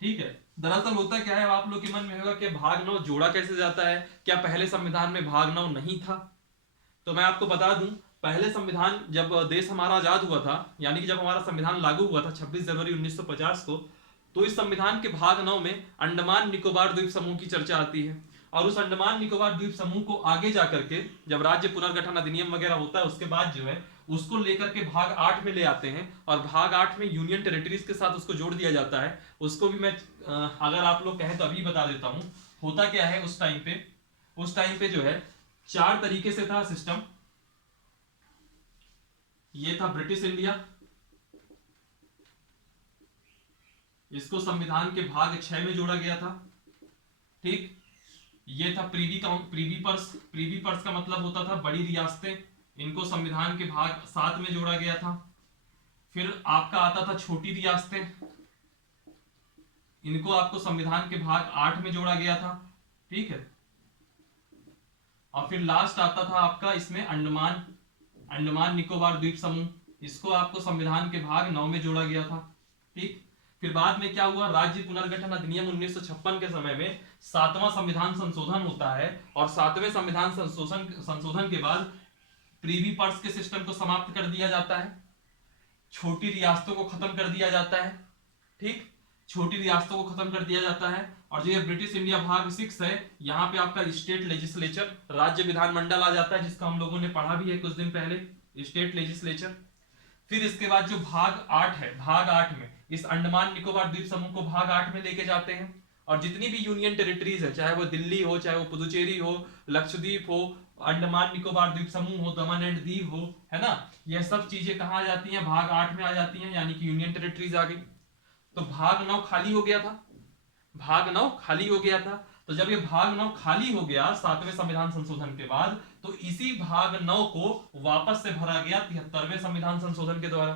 ठीक है, दरअसल होता क्या है, आप लोग के मन में होगा कि भाग 9 जोड़ा कैसे जाता है, क्या पहले संविधान में भाग 9 नहीं था? तो मैं आपको बता दूं, पहले संविधान जब देश हमारा आजाद हुआ था, यानी कि जब हमारा संविधान लागू हुआ था 26 जनवरी 1950 को, तो इस संविधान के भाग 9 में अंडमान निकोबार द्वीप समूह की चर्चा आती है। और उस अंडमान निकोबार द्वीप समूह को आगे जाकर के जब राज्य पुनर्गठन अधिनियम वगैरह होता है, उसके बाद जो है उसको लेकर के भाग 8 में ले आते हैं, और भाग 8 में यूनियन टेरिटरीज के साथ उसको जोड़ दिया जाता है। उसको भी मैं अगर आप लोग कहें तो अभी बता देता हूं। होता क्या है उस टाइम पे जो है 4 तरीके से था सिस्टम। ये था ब्रिटिश इंडिया, इसको संविधान के भाग 6 में जोड़ा गया था। ठीक, ये था प्रीवी पर्स का मतलब होता था बड़ी रियासतें, इनको संविधान के भाग 7 में जोड़ा गया था। फिर आपका आता था छोटी रियासतें, इनको आपको संविधान के भाग 8 में जोड़ा गया था। ठीक है, और फिर लास्ट आता था आपका इसमें अंडमान निकोबार द्वीप समूह, इसको आपको संविधान के भाग 9 में जोड़ा गया था। ठीक, फिर बाद में क्या हुआ, राज्य पुनर्गठन अधिनियम 1956 के समय में 7वां संविधान संशोधन होता है, और 7वें संविधान संशोधन के बाद प्रीवी पर्स के सिस्टम को समाप्त कर दिया जाता है, छोटी रियासतों को खत्म कर दिया जाता है। ठीक, छोटी रियासतों को खत्म कर दिया जाता है, और जो ये ब्रिटिश इंडिया भाग 6 है, यहाँ पे आपका स्टेट लेजिस्लेचर, राज्य विधानमंडल आ जाता है, जिसका हम लोगों ने पढ़ा भी है कुछ दिन पहले, स्टेट लेजिस्लेचर। फिर इसके बाद जो भाग 8 है, भाग 8 में इस अंडमान निकोबार द्वीप समूह को भाग 8 में लेके जाते हैं, और जितनी भी यूनियन टेरिटरीज है, चाहे वो दिल्ली हो, चाहे वो पुदुचेरी हो, लक्षद्वीप हो, अंडमान निकोबार द्वीप समूह हो, दमन एंड दीव हो, है ना, यह सब चीजें कहाँ आ जाती हैं, भाग 8 में आ जाती हैं, यानी कि यूनियन टेरिटरीज आ गई। तो भाग 9 खाली हो गया था, भाग 9 खाली हो गया था। तो जब ये भाग 9 खाली हो गया 7वें संविधान संशोधन के बाद, तो इसी भाग 9 को वापस से भरा गया 73वें संविधान संशोधन के द्वारा।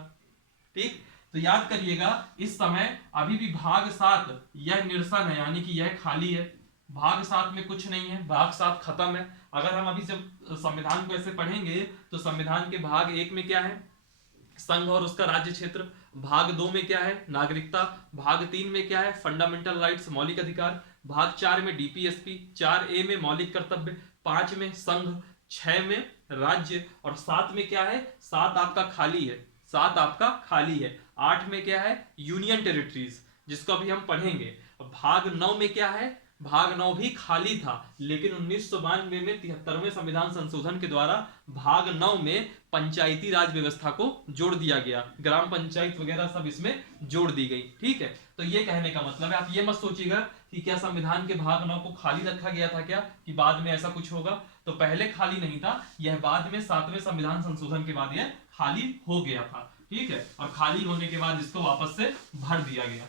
ठीक, तो याद करिएगा इस समय अभी भी भाग 7 यह निरसन है, यानी कि यह खाली है, भाग 7 में कुछ नहीं है, भाग 7 खत्म है। अगर हम अभी जब संविधान को ऐसे पढ़ेंगे तो संविधान के भाग 1 में क्या है, संघ और उसका राज्य क्षेत्र, भाग 2 में क्या है, नागरिकता, भाग 3 में क्या है, फंडामेंटल राइट्स, मौलिक अधिकार, भाग 4 में डीपीएसपी, 4A में मौलिक कर्तव्य, 5 में संघ, 6 में राज्य, और 7 में क्या है, 7 आपका खाली है, 7 आपका खाली है। 8 में क्या है, यूनियन टेरिटरीज, जिसको अभी हम पढ़ेंगे। भाग 9 में क्या है, भाग 9 भी खाली था, लेकिन 1992 में 73वें संविधान संशोधन के द्वारा भाग 9 में पंचायती राज व्यवस्था को जोड़ दिया गया, ग्राम पंचायत वगैरह सब इसमें जोड़ दी गई। ठीक है, तो ये कहने का मतलब है, आप ये मत सोचिएगा कि क्या संविधान के भाग 9 को खाली रखा गया था क्या, कि बाद में ऐसा कुछ होगा। तो पहले खाली नहीं था, यह बाद में 7वें संविधान संशोधन के बाद यह खाली हो गया था, ठीक है, और खाली होने के बाद इसको वापस से भर दिया गया।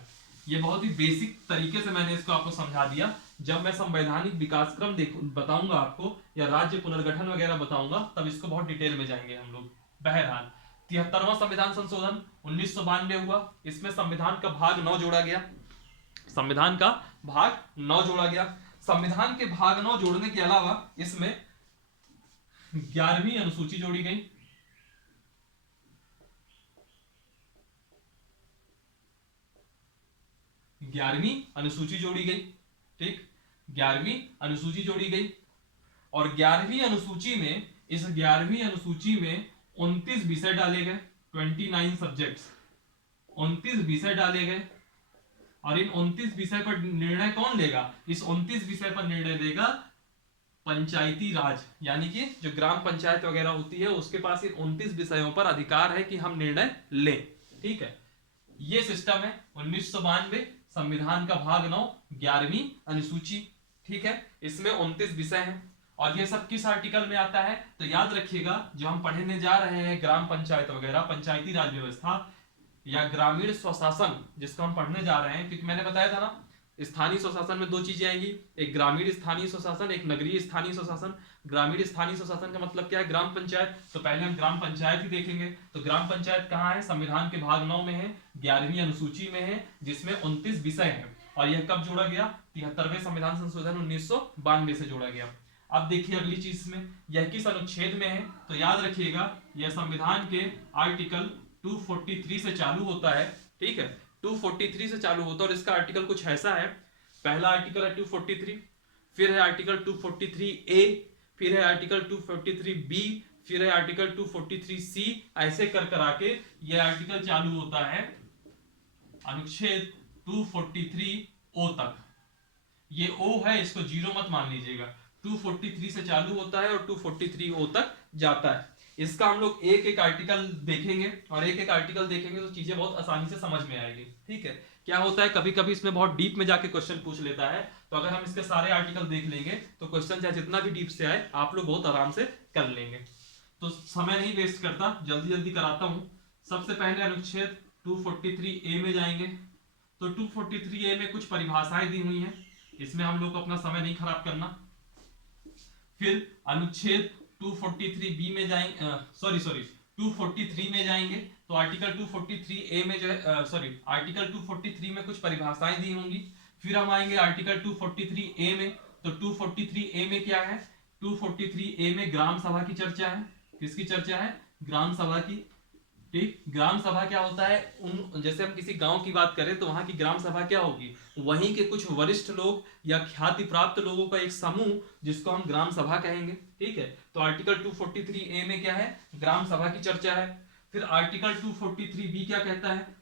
ये बहुत ही बेसिक तरीके से मैंने इसको आपको समझा दिया। जब मैं संवैधानिक विकास क्रम बताऊंगा आपको, या राज्य पुनर्गठन वगैरह बताऊंगा, तब इसको बहुत डिटेल में जाएंगे हम लोग। बहरहाल 73वां संविधान संशोधन 1992 हुआ। इसमें संविधान का भाग 9 जोड़ा गया। संविधान का भाग 9 जोड़ा गया। संविधान के भाग 9 जोड़ने के अलावा इसमें 11वीं अनुसूची जोड़ी गई। 11वीं अनुसूची जोड़ी गई, ठीक, 11वीं अनुसूची जोड़ी गई। और 11वीं अनुसूची में, इस 11वीं अनुसूची में 29 विषय डाले गए, 29 सब्जेक्ट्स, 29 विषय डाले गए। और इन 29 विषय पर निर्णय कौन लेगा? इस 29 विषय पर निर्णय देगा पंचायती राज, यानी कि जो ग्राम पंचायत वगैरह होती है उसके पास इन 29 विषयों पर अधिकार है कि हम निर्णय लें, ठीक है। ये सिस्टम है 1992, संविधान का भाग 9, 11वीं अनुसूची, ठीक है। इसमें 29 विषय हैं। और ये सब किस आर्टिकल में आता है? तो याद रखिएगा, जो हम पढ़ने जा रहे हैं ग्राम पंचायत वगैरह, पंचायती राज व्यवस्था या ग्रामीण स्वशासन, जिसको हम पढ़ने जा रहे हैं, क्योंकि मैंने बताया था ना, स्थानीय स्वशासन में दो चीजें आएंगी, एक ग्रामीण स्थानीय स्वशासन, एक नगरीय स्थानीय स्वशासन। ग्रामीण स्थानीय स्वशासन का मतलब क्या है? ग्राम पंचायत। तो पहले हम ग्राम पंचायत ही देखेंगे। तो ग्राम पंचायत कहाँ है? संविधान के भाग 9 में है, 11वीं अनुसूची में है, जिसमें 29 विषय है। और यह कब जोड़ा गया? 73वें संविधान संशोधन 1992 से जोड़ा गया। अब देखिए अगली चीज में, यह किस अनुच्छेद में है? तो याद रखिएगा, यह संविधान के आर्टिकल 243 से चालू होता है, ठीक है, 243 से चालू होता है। और इसका आर्टिकल कुछ ऐसा है, पहला आर्टिकल है 243, फिर है आर्टिकल 243A, फिर है आर्टिकल 243B, फिर है आर्टिकल 243C, ऐसे कर कर आके यह आर्टिकल चालू होता है अनुच्छेद 243O तक। ये O है, इसको जीरो मत मान लीजिएगा। 243 से चालू होता है और 243O तक जाता है। इसका हम लोग एक एक आर्टिकल देखेंगे, और एक एक आर्टिकल देखेंगे तो चीजें बहुत आसानी से समझ में आएगी, ठीक है। क्या होता है, कभी कभी इसमें बहुत डीप में जाके क्वेश्चन पूछ लेता है, तो अगर हम इसके सारे आर्टिकल देख लेंगे तो क्वेश्चन चाहे जितना भी डीप से आए, आप लोग बहुत आराम से कर लेंगे। तो समय नहीं वेस्ट करता, जल्दी जल्दी कराता हूं। सबसे पहले अनुच्छेद 243A में जाएंगे। तो 243A में कुछ परिभाषाएं दी हुई हैं, इसमें हम लोग को अपना समय नहीं खराब करना। फिर अनुच्छेद 243B में जाएंगे, 243 में जाएंगे। तो आर्टिकल 243A में जो है, आर्टिकल 243 में कुछ परिभाषाएं दी होंगी। फिर हम आएंगे आर्टिकल 243A में। तो 243A में क्या है? 243A में ग्राम सभा की चर्चा है। किसकी चर्चा है? ग्राम सभा की, ठीक। ग्राम सभा क्या होता है? जैसे हम किसी गांव की बात करें तो वहां की ग्राम सभा क्या होगी? वहीं के कुछ वरिष्ठ लोग या ख्याति प्राप्त लोगों का एक समूह, जिसको हम ग्राम सभा कहेंगे, ठीक है। तो आर्टिकल 243A में क्या है? ग्राम सभा की चर्चा है। फिर आर्टिकल 243B क्या कहता है?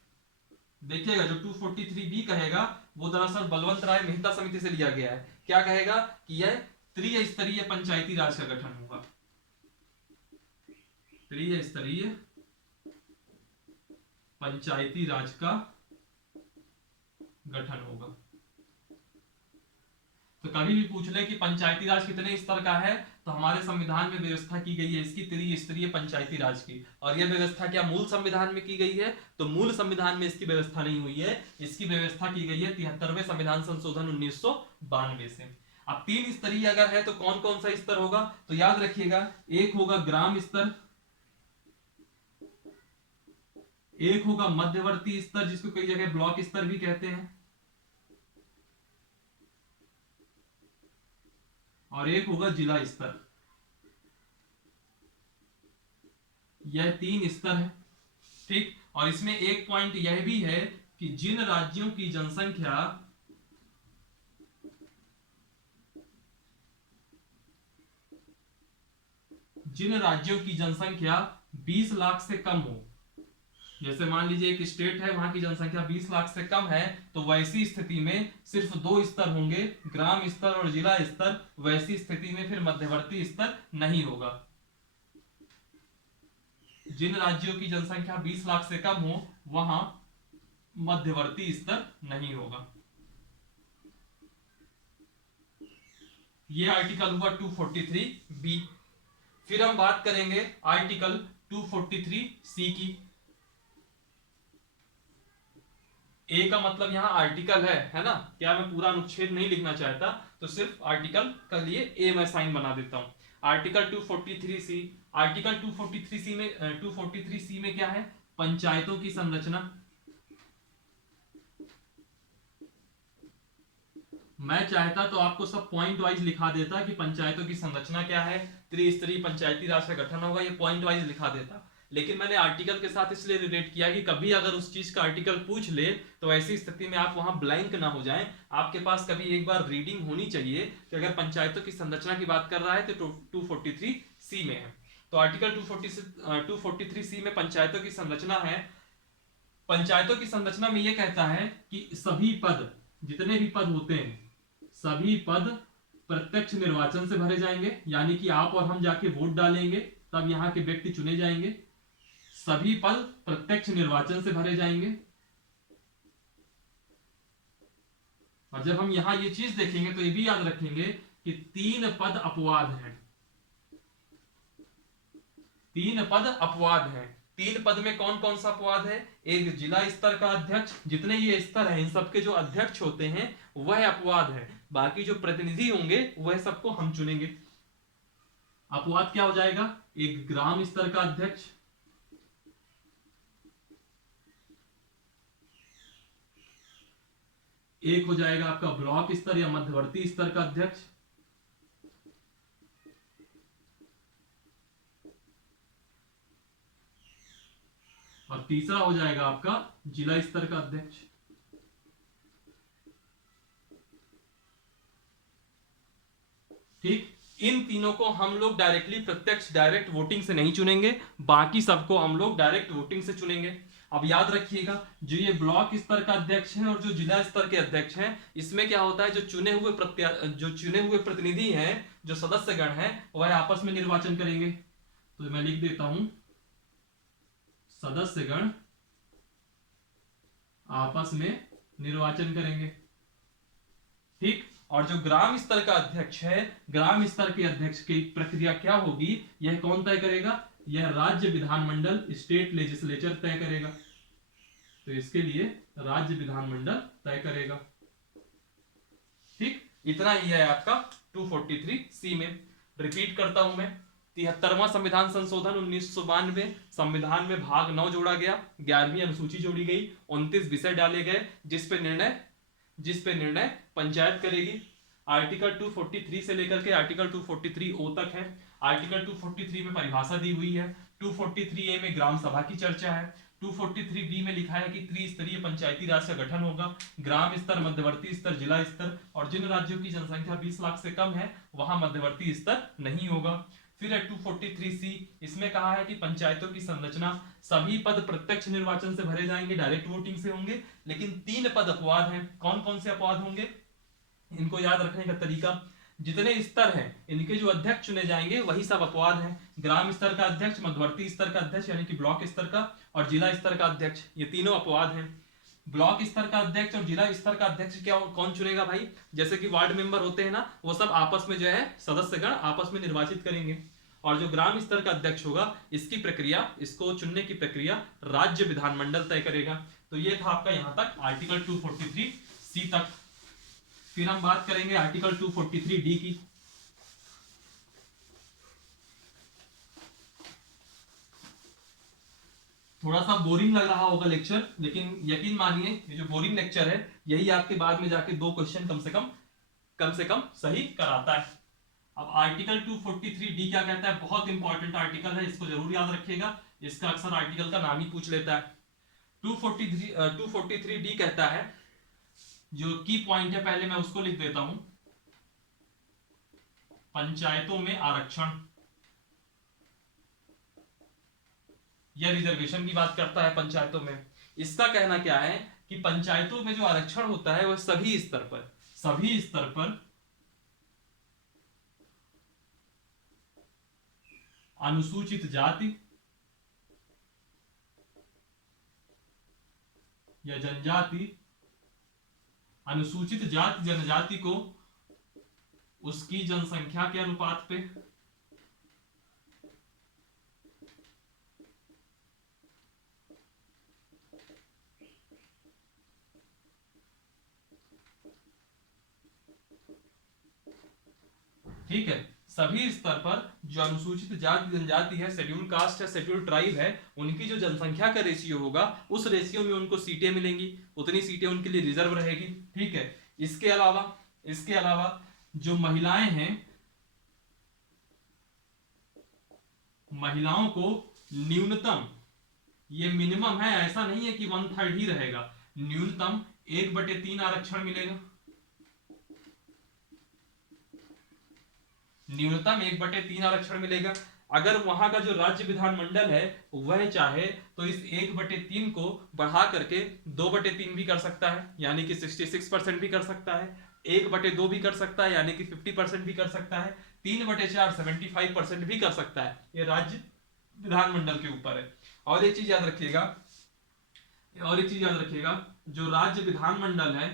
देखिएगा, जो 243B कहेगा वो दरअसल बलवंत राय मेहता समिति से लिया गया है। क्या कहेगा? कि यह त्रिस्तरीय पंचायती राज का गठन होगा। त्रिस्तरीय पंचायती राज का गठन होगा। तो कभी भी पूछ ले कि पंचायती राज कितने स्तर का है, तो हमारे संविधान में व्यवस्था की गई है इसकी त्रिस्तरीय पंचायती राज की। और यह व्यवस्था क्या मूल संविधान में की गई है? तो मूल संविधान में इसकी व्यवस्था नहीं हुई है, इसकी व्यवस्था की गई है 73वें संविधान संशोधन 1992 से। अब 3 स्तरीय अगर है तो कौन कौन सा स्तर होगा? तो याद रखिएगा, एक होगा ग्राम स्तर, एक होगा मध्यवर्ती स्तर, जिसको कई जगह ब्लॉक स्तर भी कहते हैं, और एक होगा जिला स्तर। यह 3 स्तर है, ठीक। और इसमें एक पॉइंट यह भी है कि जिन राज्यों की जनसंख्या जिन राज्यों की जनसंख्या 20 लाख से कम हो, जैसे मान लीजिए एक स्टेट है, वहां की जनसंख्या 20 लाख से कम है, तो वैसी स्थिति में सिर्फ 2 स्तर होंगे, ग्राम स्तर और जिला स्तर। वैसी स्थिति में फिर मध्यवर्ती स्तर नहीं होगा। जिन राज्यों की जनसंख्या 20 लाख से कम हो, वहां मध्यवर्ती स्तर नहीं होगा। यह आर्टिकल हुआ 243B। फिर हम बात करेंगे आर्टिकल 243C की। ए का मतलब यहाँ आर्टिकल है ना, क्या मैं पूरा अनुच्छेद नहीं लिखना चाहता, तो सिर्फ आर्टिकल के लिए ए मैं साइन बना देता हूं। आर्टिकल 243C, आर्टिकल 243C में 243C में क्या है, पंचायतों की संरचना। मैं चाहता तो आपको सब पॉइंट वाइज लिखा देता कि पंचायतों की संरचना क्या है, त्रिस्तरीय पंचायती राज का गठन होगा, ये पॉइंट वाइज लिखा देता, लेकिन मैंने आर्टिकल के साथ इसलिए रिलेट किया कि कभी अगर उस चीज का आर्टिकल पूछ ले तो ऐसी स्थिति में आप वहां ब्लैंक ना हो जाएं, आपके पास कभी एक बार रीडिंग होनी चाहिए कि अगर पंचायतों की संरचना की बात कर रहा है तो 243C में है। तो आर्टिकल 243C में पंचायतों की संरचना है। पंचायतों की संरचना में यह कहता है कि सभी पद, जितने भी पद होते हैं, सभी पद प्रत्यक्ष निर्वाचन से भरे जाएंगे, यानी कि आप और हम जाके वोट डालेंगे तब यहाँ के व्यक्ति चुने जाएंगे। सभी पद प्रत्यक्ष निर्वाचन से भरे जाएंगे। और जब हम यहां ये चीज देखेंगे तो ये भी याद रखेंगे कि 3 पद अपवाद हैं। 3 पद अपवाद हैं। 3 पद में कौन कौन सा अपवाद है, एक जिला स्तर का अध्यक्ष, जितने ये स्तर हैं इन सबके जो अध्यक्ष होते हैं वह अपवाद है, बाकी जो प्रतिनिधि होंगे वह सबको हम चुनेंगे। अपवाद क्या हो जाएगा, एक ग्राम स्तर का अध्यक्ष, एक हो जाएगा आपका ब्लॉक स्तर या मध्यवर्ती स्तर का अध्यक्ष, और तीसरा हो जाएगा आपका जिला स्तर का अध्यक्ष। ठीक, इन तीनों को हम लोग डायरेक्टली प्रत्यक्ष डायरेक्ट वोटिंग से नहीं चुनेंगे, बाकी सबको हम लोग डायरेक्ट वोटिंग से चुनेंगे। अब याद रखिएगा, जो ये ब्लॉक स्तर का अध्यक्ष है और जो जिला स्तर के अध्यक्ष हैं, इसमें क्या होता है, जो चुने हुए प्रतिनिधि हैं, जो सदस्यगण हैं, वह आपस में निर्वाचन करेंगे। तो मैं लिख देता हूं, सदस्यगण आपस में निर्वाचन करेंगे। ठीक, और जो ग्राम स्तर का अध्यक्ष है, ग्राम स्तर के अध्यक्ष की प्रक्रिया क्या होगी, यह कौन तय करेगा, यह राज्य विधानमंडल, स्टेट लेजिस्लेचर तय करेगा। तो इसके लिए राज्य विधानमंडल तय करेगा। ठीक, इतना ही है आपका 243C में। रिपीट करता हूं मैं, 73वां संविधान संशोधन 1992, संविधान में भाग 9 जोड़ा गया, 11वीं अनुसूची जोड़ी गई, 29 विषय डाले गए जिस पे निर्णय पंचायत करेगी। आर्टिकल 243 से लेकर के आर्टिकल 243O तक है। आर्टिकल 243 में परिभाषा दी हुई है, 243A में ग्राम सभा की चर्चा है, 243B में लिखा है कि त्रिस्तरीय पंचायती राज का गठन होगा, ग्राम स्तर, मध्यवर्ती स्तर, जिला स्तर, और जिन राज्यों की जनसंख्या 20 लाख से कम है वहां मध्यवर्ती स्तर नहीं होगा। फिर है 243C, इसमें कहा है कि पंचायतों की संरचना, सभी पद प्रत्यक्ष निर्वाचन से भरे जाएंगे, डायरेक्ट वोटिंग से होंगे, लेकिन 3 पद अपवाद हैं। कौन कौन से अपवाद होंगे, इनको याद रखने का तरीका, जितने स्तर हैं इनके जो अध्यक्ष चुने जाएंगे वही सब अपवाद हैं। ग्राम स्तर का अध्यक्ष, मध्यवर्ती स्तर का अध्यक्ष यानी कि ब्लॉक स्तर का, और जिला स्तर का अध्यक्ष, ये तीनों अपवाद हैं। ब्लॉक स्तर का अध्यक्ष और जिला स्तर का अध्यक्ष क्या कौन चुनेगा भाई, जैसे कि वार्ड मेंबर होते हैं ना, वो सब आपस में जो है सदस्यगण आपस में निर्वाचित करेंगे। और जो ग्राम स्तर का अध्यक्ष होगा, इसकी प्रक्रिया, इसको चुनने की प्रक्रिया राज्य विधानमंडल तय करेगा। तो ये था आपका यहां तक आर्टिकल 243C तक। फिर हम बात करेंगे आर्टिकल 243D की। थोड़ा सा बोरिंग लग रहा होगा लेक्चर, लेकिन यकीन मानिए ये जो बोरिंग लेक्चर है यही आपके बाद में जाके 2 क्वेश्चन कम से कम सही कराता है। अब आर्टिकल 243D क्या कहता है, बहुत इंपॉर्टेंट आर्टिकल है, इसको जरूर याद रखिएगा, इसका अक्सर आर्टिकल का नाम ही पूछ लेता है। 243D कहता है, जो की पॉइंट है पहले मैं उसको लिख देता हूं, पंचायतों में आरक्षण या रिजर्वेशन की बात करता है पंचायतों में। इसका कहना क्या है कि पंचायतों में जो आरक्षण होता है वह सभी स्तर पर अनुसूचित जाति या जनजाति, अनुसूचित जाति जनजाति को उसकी जनसंख्या के अनुपात पे ठीक है, सभी स्तर पर जो अनुसूचित जाति जनजाति है, शेड्यूल कास्ट है, शेड्यूल ट्राइब है, उनकी जो जनसंख्या का रेशियो होगा उस रेशियो में उनको सीटें मिलेंगी, उतनी सीटें उनके लिए रिजर्व रहेगी। ठीक है, इसके अलावा जो महिलाएं हैं, महिलाओं को न्यूनतम, ये मिनिमम है, ऐसा नहीं है कि 1/3 ही रहेगा, न्यूनतम 1/3 आरक्षण मिलेगा, न्यूनतम 1/3 आरक्षण मिलेगा। अगर वहां का जो राज्य विधानमंडल है वह चाहे तो इस 1/3 को बढ़ा करके 2/3 भी कर सकता है, यानी कि 66% भी कर सकता है, 1/2 भी कर सकता है, यानी कि 50% भी कर सकता है, 3/4 75% भी कर सकता है। ये राज्य विधानमंडल के ऊपर है। और एक चीज याद रखिएगा, जो राज्य विधानमंडल है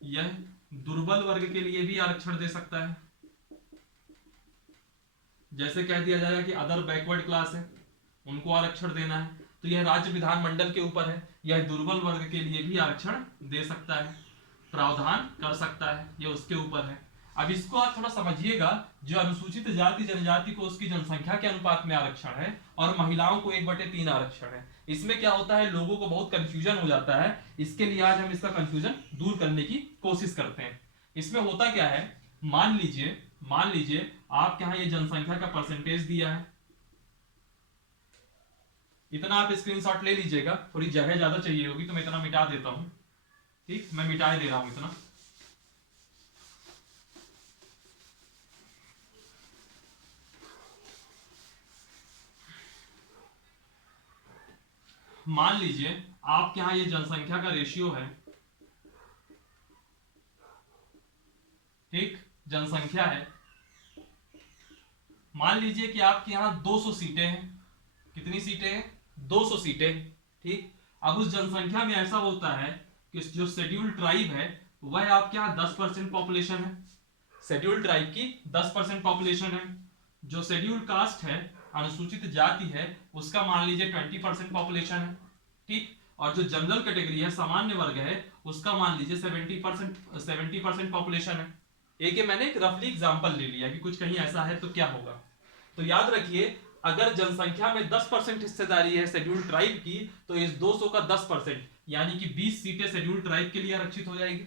यह दुर्बल वर्ग के लिए भी आरक्षण दे सकता है। जैसे कह दिया जाएगा कि अदर बैकवर्ड क्लास है, उनको आरक्षण देना है, तो यह राज्य विधानमंडल के ऊपर है, यह दुर्बल वर्ग के लिए भी आरक्षण दे सकता है, प्रावधान कर सकता है, यह उसके ऊपर है। अब इसको आप थोड़ा समझिएगा, जो अनुसूचित जाति जनजाति को उसकी जनसंख्या के अनुपात में आरक्षण है और महिलाओं को 1/3 आरक्षण है, इसमें क्या होता है, लोगों को बहुत कंफ्यूजन हो जाता है। इसके लिए आज हम इसका कंफ्यूजन दूर करने की कोशिश करते हैं। इसमें होता क्या है, मान लीजिए आपके यहां ये जनसंख्या का परसेंटेज दिया है, इतना आप स्क्रीनशॉट ले लीजिएगा, थोड़ी जगह ज्यादा चाहिए होगी तो मैं इतना मिटा देता हूं। ठीक, मैं मिटा दे रहा हूं इतना। मान लीजिए आपके यहां ये जनसंख्या का रेशियो है, ठीक, जनसंख्या है, मान लीजिए कि आपके यहां 200 सीटें हैं। कितनी सीटें हैं? 200 सीटें। ठीक, अब उस जनसंख्या में ऐसा होता है कि जो शेड्यूल ट्राइब है वह आपके यहां 10% पॉपुलेशन है, शेड्यूल ट्राइब की 10% पॉपुलेशन है। जो शेड्यूल कास्ट है, अनुसूचित जाति है, उसका मान लीजिए 20% पॉपुलेशन है। ठीक, और जो जनरल कैटेगरी है, सामान्य वर्ग है, उसका मान लीजिए 70% पॉपुलेशन है। एक मैंने एक रफली एग्जांपल ले लिया कि कुछ कहीं ऐसा है तो क्या होगा। तो याद रखिए, अगर जनसंख्या में 10% हिस्सेदारी है शेड्यूल ट्राइब की, तो इस 200 का 10% यानी कि 20 सीटें शेड्यूल ट्राइब के लिए आरक्षित हो जाएगी।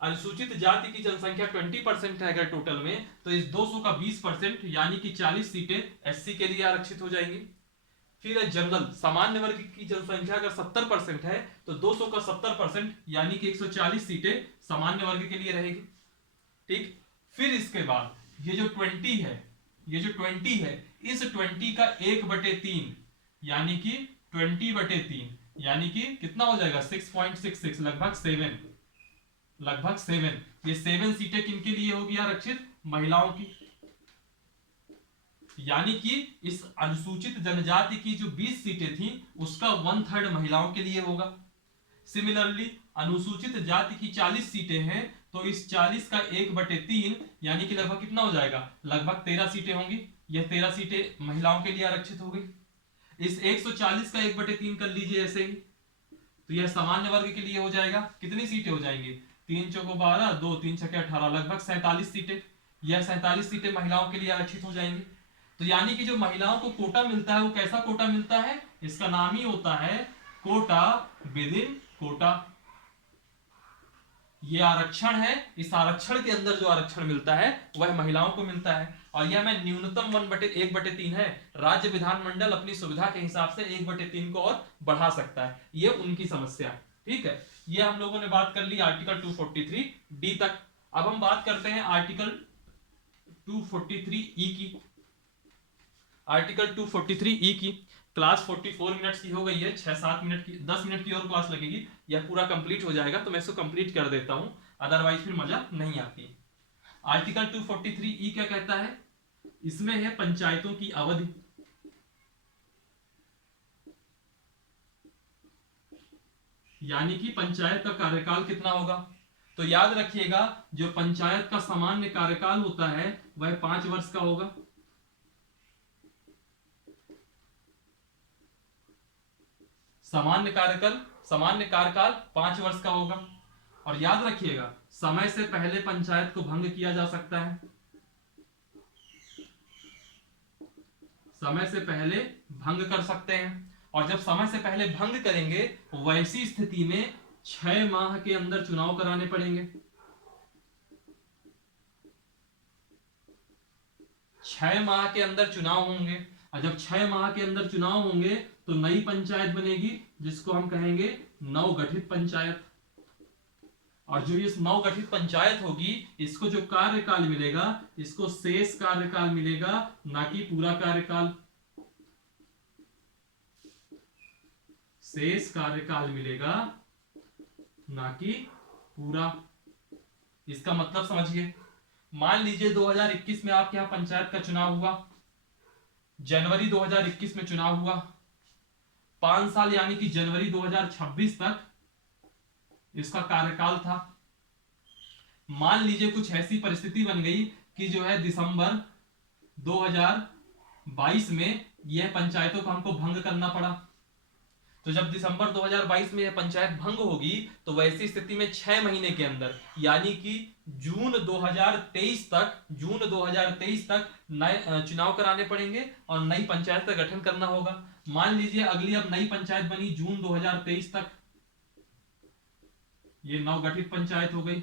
अनुसूचित जाति की जनसंख्या 20% है अगर टोटल में, तो इस 200 का 20% यानी कि 40 सीटें एससी के लिए आरक्षित हो जाएंगी। फिर जनरल, सामान्य वर्ग की जनसंख्या अगर 70% है तो 200 का 70% यानी कि 140 सीटें सामान्य वर्ग के लिए रहेगी। ठीक, फिर इसके बाद ये जो 20 है, इस 20 का 1/3 यानी कि 20/3 यानी कि कितना हो जाएगा, 6.66, लगभग 7। ये 7 सीटें किनके लिए होगी आरक्षित? महिलाओं की। यानी कि इस अनुसूचित जनजाति की जो 20 सीटें थी उसका 1/3 महिलाओं के लिए होगा। सिमिलरली अनुसूचित जाति की 40 सीटें हैं, तो इस 40 का 1/3 यानी कि लगभग कितना हो जाएगा, लगभग 13 सीटें होंगी। यह 13 सीटें महिलाओं के लिए आरक्षित हो गई। इस 140 का 1/3 कर लीजिए ऐसे ही, तो यह सामान्य वर्ग के लिए हो जाएगा। कितनी सीटें हो जाएंगी, 3 चौको 12, 2 3 छक्के 18, लगभग 47 सीटें। यह 47 सीटें महिलाओं के लिए आरक्षित हो जाएंगी। तो यानी कि जो महिलाओं को कोटा मिलता है वो कैसा कोटा मिलता है, इसका नाम ही होता है कोटा विद इन कोटा। ये आरक्षण है, इस आरक्षण के अंदर जो आरक्षण मिलता है वह महिलाओं को मिलता है। और यह मैं न्यूनतम 1/3 है, राज्य विधानमंडल अपनी सुविधा के हिसाब से 1/3 को और बढ़ा सकता है, ये उनकी समस्या। ठीक है, ये हम लोगों ने बात कर ली आर्टिकल 243 डी तक। अब हम बात करते हैं आर्टिकल 243 ई की। आर्टिकल 243 ई की क्लास 44 मिनट्स की हो गई है, 6-7 मिनट की, 10 मिनट की और क्लास लगेगी, यह पूरा कंप्लीट हो जाएगा, तो मैं इसको कंप्लीट कर देता हूं, अदरवाइज फिर मजा नहीं आती। आर्टिकल 243 ई क्या कहता है, इसमें है पंचायतों की अवधि। यानी कि पंचायत का कार्यकाल कितना होगा। तो याद रखिएगा, जो पंचायत का सामान्य कार्यकाल होता है वह 5 वर्ष का होगा। सामान्य कार्यकाल 5 वर्ष का होगा। और याद रखिएगा समय से पहले पंचायत को भंग किया जा सकता है, समय से पहले भंग कर सकते हैं। और जब समय से पहले भंग करेंगे वैसी स्थिति में 6 माह के अंदर चुनाव कराने पड़ेंगे। 6 माह के अंदर चुनाव होंगे, और जब 6 माह के अंदर चुनाव होंगे तो नई पंचायत बनेगी जिसको हम कहेंगे नवगठित पंचायत। और जो ये नवगठित पंचायत होगी इसको जो कार्यकाल मिलेगा इसको शेष कार्यकाल मिलेगा, ना कि पूरा कार्यकाल। शेष कार्यकाल मिलेगा ना कि पूरा। इसका मतलब समझिए, मान लीजिए 2021 में आपके यहां पंचायत का चुनाव हुआ, जनवरी 2021 में चुनाव हुआ, 5 साल यानी कि जनवरी 2026 तक इसका कार्यकाल था। मान लीजिए कुछ ऐसी परिस्थिति बन गई कि जो है दिसंबर 2022 में यह पंचायतों को हमको भंग करना पड़ा। तो जब दिसंबर 2022 में यह पंचायत भंग होगी तो वैसी स्थिति में 6 महीने के अंदर यानी कि जून 2023 तक नए चुनाव कराने पड़ेंगे और नई पंचायत का गठन करना होगा। मान लीजिए अगली अब नई पंचायत बनी जून 2023 तक, ये नवगठित पंचायत हो गई।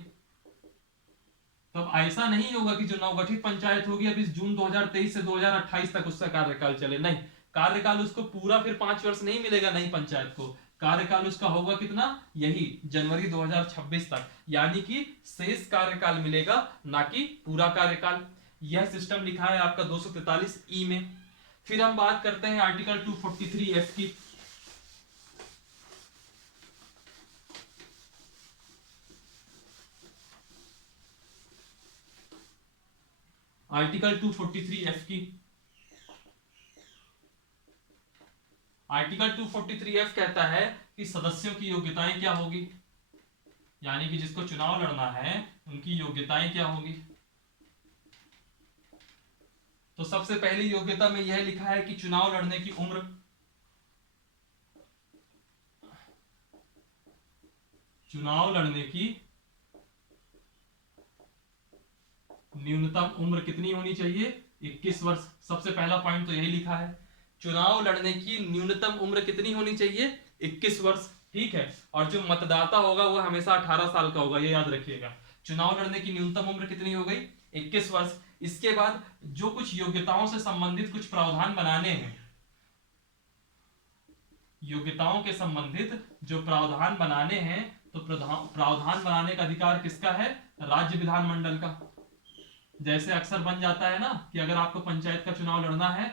तब ऐसा नहीं होगा कि जो नवगठित पंचायत होगी अब इस जून 2023 से 2028 तक उसका कार्यकाल चले, नहीं, कार्यकाल उसको पूरा फिर 5 वर्ष नहीं मिलेगा नई पंचायत को, कार्यकाल उसका होगा कितना, यही जनवरी 2026 तक, यानी कि शेष कार्यकाल मिलेगा ना कि पूरा कार्यकाल। यह सिस्टम लिखा है आपका 243 में। फिर हम बात करते हैं आर्टिकल 243F की। आर्टिकल 243F की। आर्टिकल 243F कहता है कि सदस्यों की योग्यताएं क्या होगी, यानी कि जिसको चुनाव लड़ना है उनकी योग्यताएं क्या होगी। तो सबसे पहली योग्यता में यह लिखा है कि चुनाव लड़ने की उम्र, चुनाव लड़ने की न्यूनतम उम्र कितनी होनी चाहिए, 21 वर्ष। सबसे पहला पॉइंट तो यही लिखा है, चुनाव लड़ने की न्यूनतम उम्र कितनी होनी चाहिए, 21 वर्ष, ठीक है। और जो मतदाता होगा वो हमेशा 18 साल का होगा, ये याद रखिएगा। चुनाव लड़ने की न्यूनतम उम्र कितनी हो गई, 21 वर्ष। इसके बाद जो कुछ योग्यताओं से संबंधित कुछ प्रावधान बनाने हैं, योग्यताओं के संबंधित जो प्रावधान बनाने हैं, तो प्रावधान बनाने का अधिकार किसका है, राज्य विधानमंडल का। जैसे अक्सर बन जाता है ना कि अगर आपको पंचायत का चुनाव लड़ना है,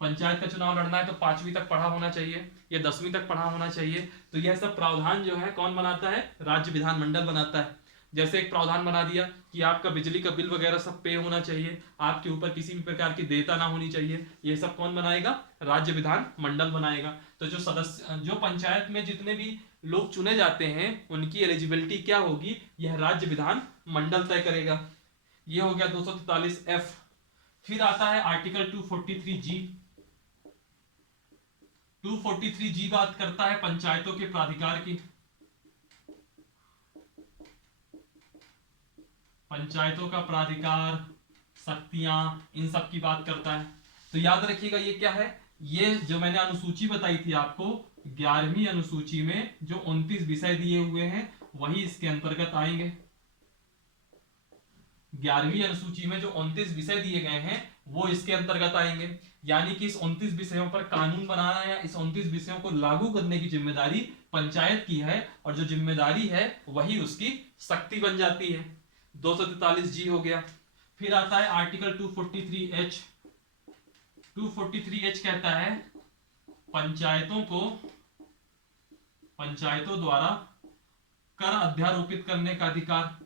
पंचायत का चुनाव लड़ना है तो 5वीं तक पढ़ा होना चाहिए या 10वीं तक पढ़ा होना चाहिए। तो यह सब प्रावधान जो है कौन बनाता है, राज्य विधानमंडल बनाता है। जैसे एक प्रावधान बना दिया कि आपका बिजली का बिल वगैरह सब पे होना चाहिए, आपके ऊपर किसी भी प्रकार की देयता ना होनी चाहिए, ये सब कौन बनाएगा, राज्य विधानमंडल बनाएगा। तो जो सदस्य, जो पंचायत में जितने भी लोग चुने जाते हैं उनकी एलिजिबिलिटी क्या होगी, यह राज्य विधानमंडल तय करेगा। यह हो गया 243F। फिर आता है आर्टिकल 243G। 243G बात करता है पंचायतों के प्राधिकार की, पंचायतों का प्राधिकार, शक्तियां, इन सब की बात करता है। तो याद रखिएगा ये क्या है, ये जो मैंने अनुसूची बताई थी आपको 11वीं अनुसूची में जो 29 विषय दिए हुए हैं वही इसके अंतर्गत आएंगे। 11वीं अनुसूची में जो 29 विषय दिए गए हैं वो इसके अंतर्गत आएंगे। यानी कि इस 29 विषयों पर कानून बनाना या इस 29 विषयों को लागू करने की जिम्मेदारी पंचायत की है, और जो जिम्मेदारी है वही उसकी शक्ति बन जाती है। 243G हो गया। फिर आता है आर्टिकल 243H। 243H कहता है पंचायतों द्वारा कर अध्यारोपित करने का अधिकार।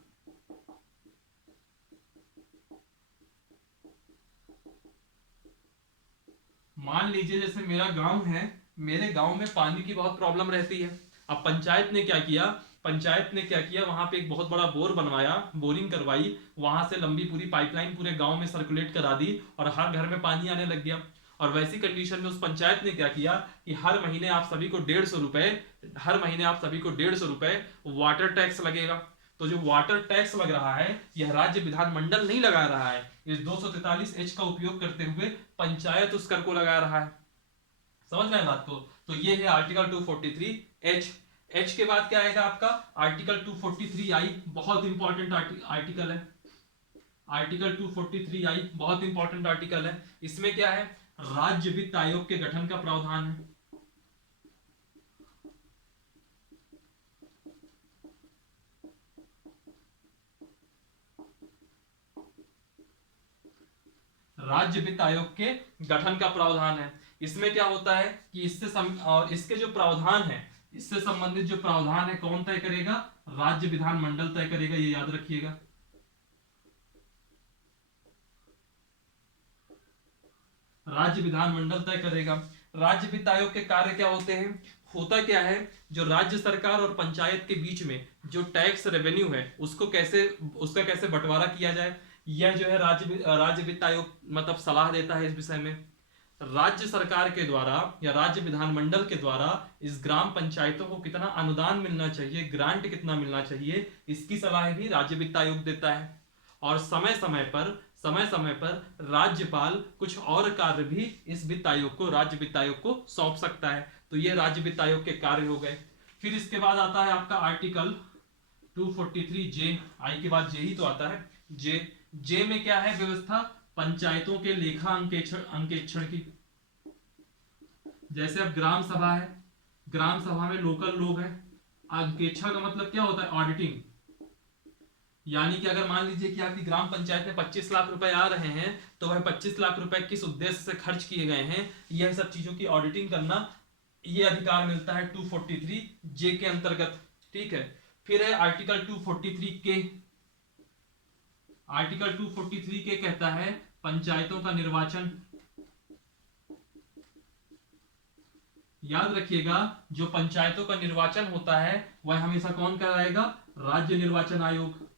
मान लीजिए जैसे मेरा गांव है, मेरे गांव में पानी की बहुत प्रॉब्लम रहती है। अब पंचायत ने क्या किया, वहां पे एक बहुत बड़ा बोर बनवाया, बोरिंग करवाई, वहां से लंबी पूरी पाइपलाइन पूरे गांव में सर्कुलेट करा दी और हर घर में पानी आने लग गया। और वैसी कंडीशन में उस पंचायत ने क्या किया कि हर महीने आप सभी को 150 रुपए वाटर टैक्स लगेगा। तो जो वाटर टैक्स लग रहा है यह राज्य विधानमंडल नहीं लगा रहा है, इस 243H का उपयोग करते हुए पंचायत उस कर को लगा रहा है। समझ रहे हैं बात को? तो ये है आर्टिकल 243H। H के बाद क्या आएगा आपका आर्टिकल 243I, बहुत इंपॉर्टेंट आर्टिकल है। आर्टिकल 243I बहुत इंपॉर्टेंट आर्टिकल है। इसमें क्या है, राज्य वित्त आयोग के गठन का प्रावधान है। राज्य वित्त आयोग के गठन का प्रावधान है। इसमें क्या होता है कि और इसके जो प्रावधान है, इससे संबंधित जो प्रावधान है कौन तय करेगा, राज्य विधानमंडल तय करेगा, ये याद रखिएगा। राज्य विधानमंडल तय करेगा। राज्य वित्त आयोग के कार्य क्या होते हैं, होता क्या है, जो राज्य सरकार और पंचायत के बीच में जो टैक्स रेवेन्यू है उसका कैसे बंटवारा किया जाए, यह जो है राज्य वित्त आयोग मतलब सलाह देता है इस विषय में। राज्य सरकार के द्वारा या राज्य विधानमंडल के द्वारा इस ग्राम पंचायतों को कितना अनुदान मिलना चाहिए, ग्रांट कितना मिलना चाहिए, इसकी सलाह भी राज्य वित्त आयोग देता है। और समय समय पर राज्यपाल कुछ और कार्य भी इस वित्त आयोग को, राज्य वित्त आयोग को सौंप सकता है। तो ये राज्य वित्त आयोग के कार्य हो गए। फिर इसके बाद आता है आपका आर्टिकल 243J, आई के बाद जे ही तो आता है। जे में क्या है, व्यवस्था पंचायतों के लेखा अंकेक्षण की। जैसे अब ग्राम सभा है, ग्राम सभा में लोकल लोग हैं, अंकेक्षण का मतलब क्या होता है, ऑडिटिंग। यानी कि अगर मान लीजिए कि आपकी ग्राम पंचायत में 25 लाख रुपए आ रहे हैं तो वह 25 लाख रुपए किस उद्देश्य से खर्च किए गए हैं, यह सब चीजों की ऑडिटिंग करना, यह अधिकार मिलता है 243J के अंतर्गत। ठीक है। फिर है आर्टिकल 243K। आर्टिकल 243K कहता है पंचायतों का निर्वाचन। याद रखिएगा, जो पंचायतों का निर्वाचन होता है वह हमेशा कौन कराएगा, राज्य निर्वाचन आयोग।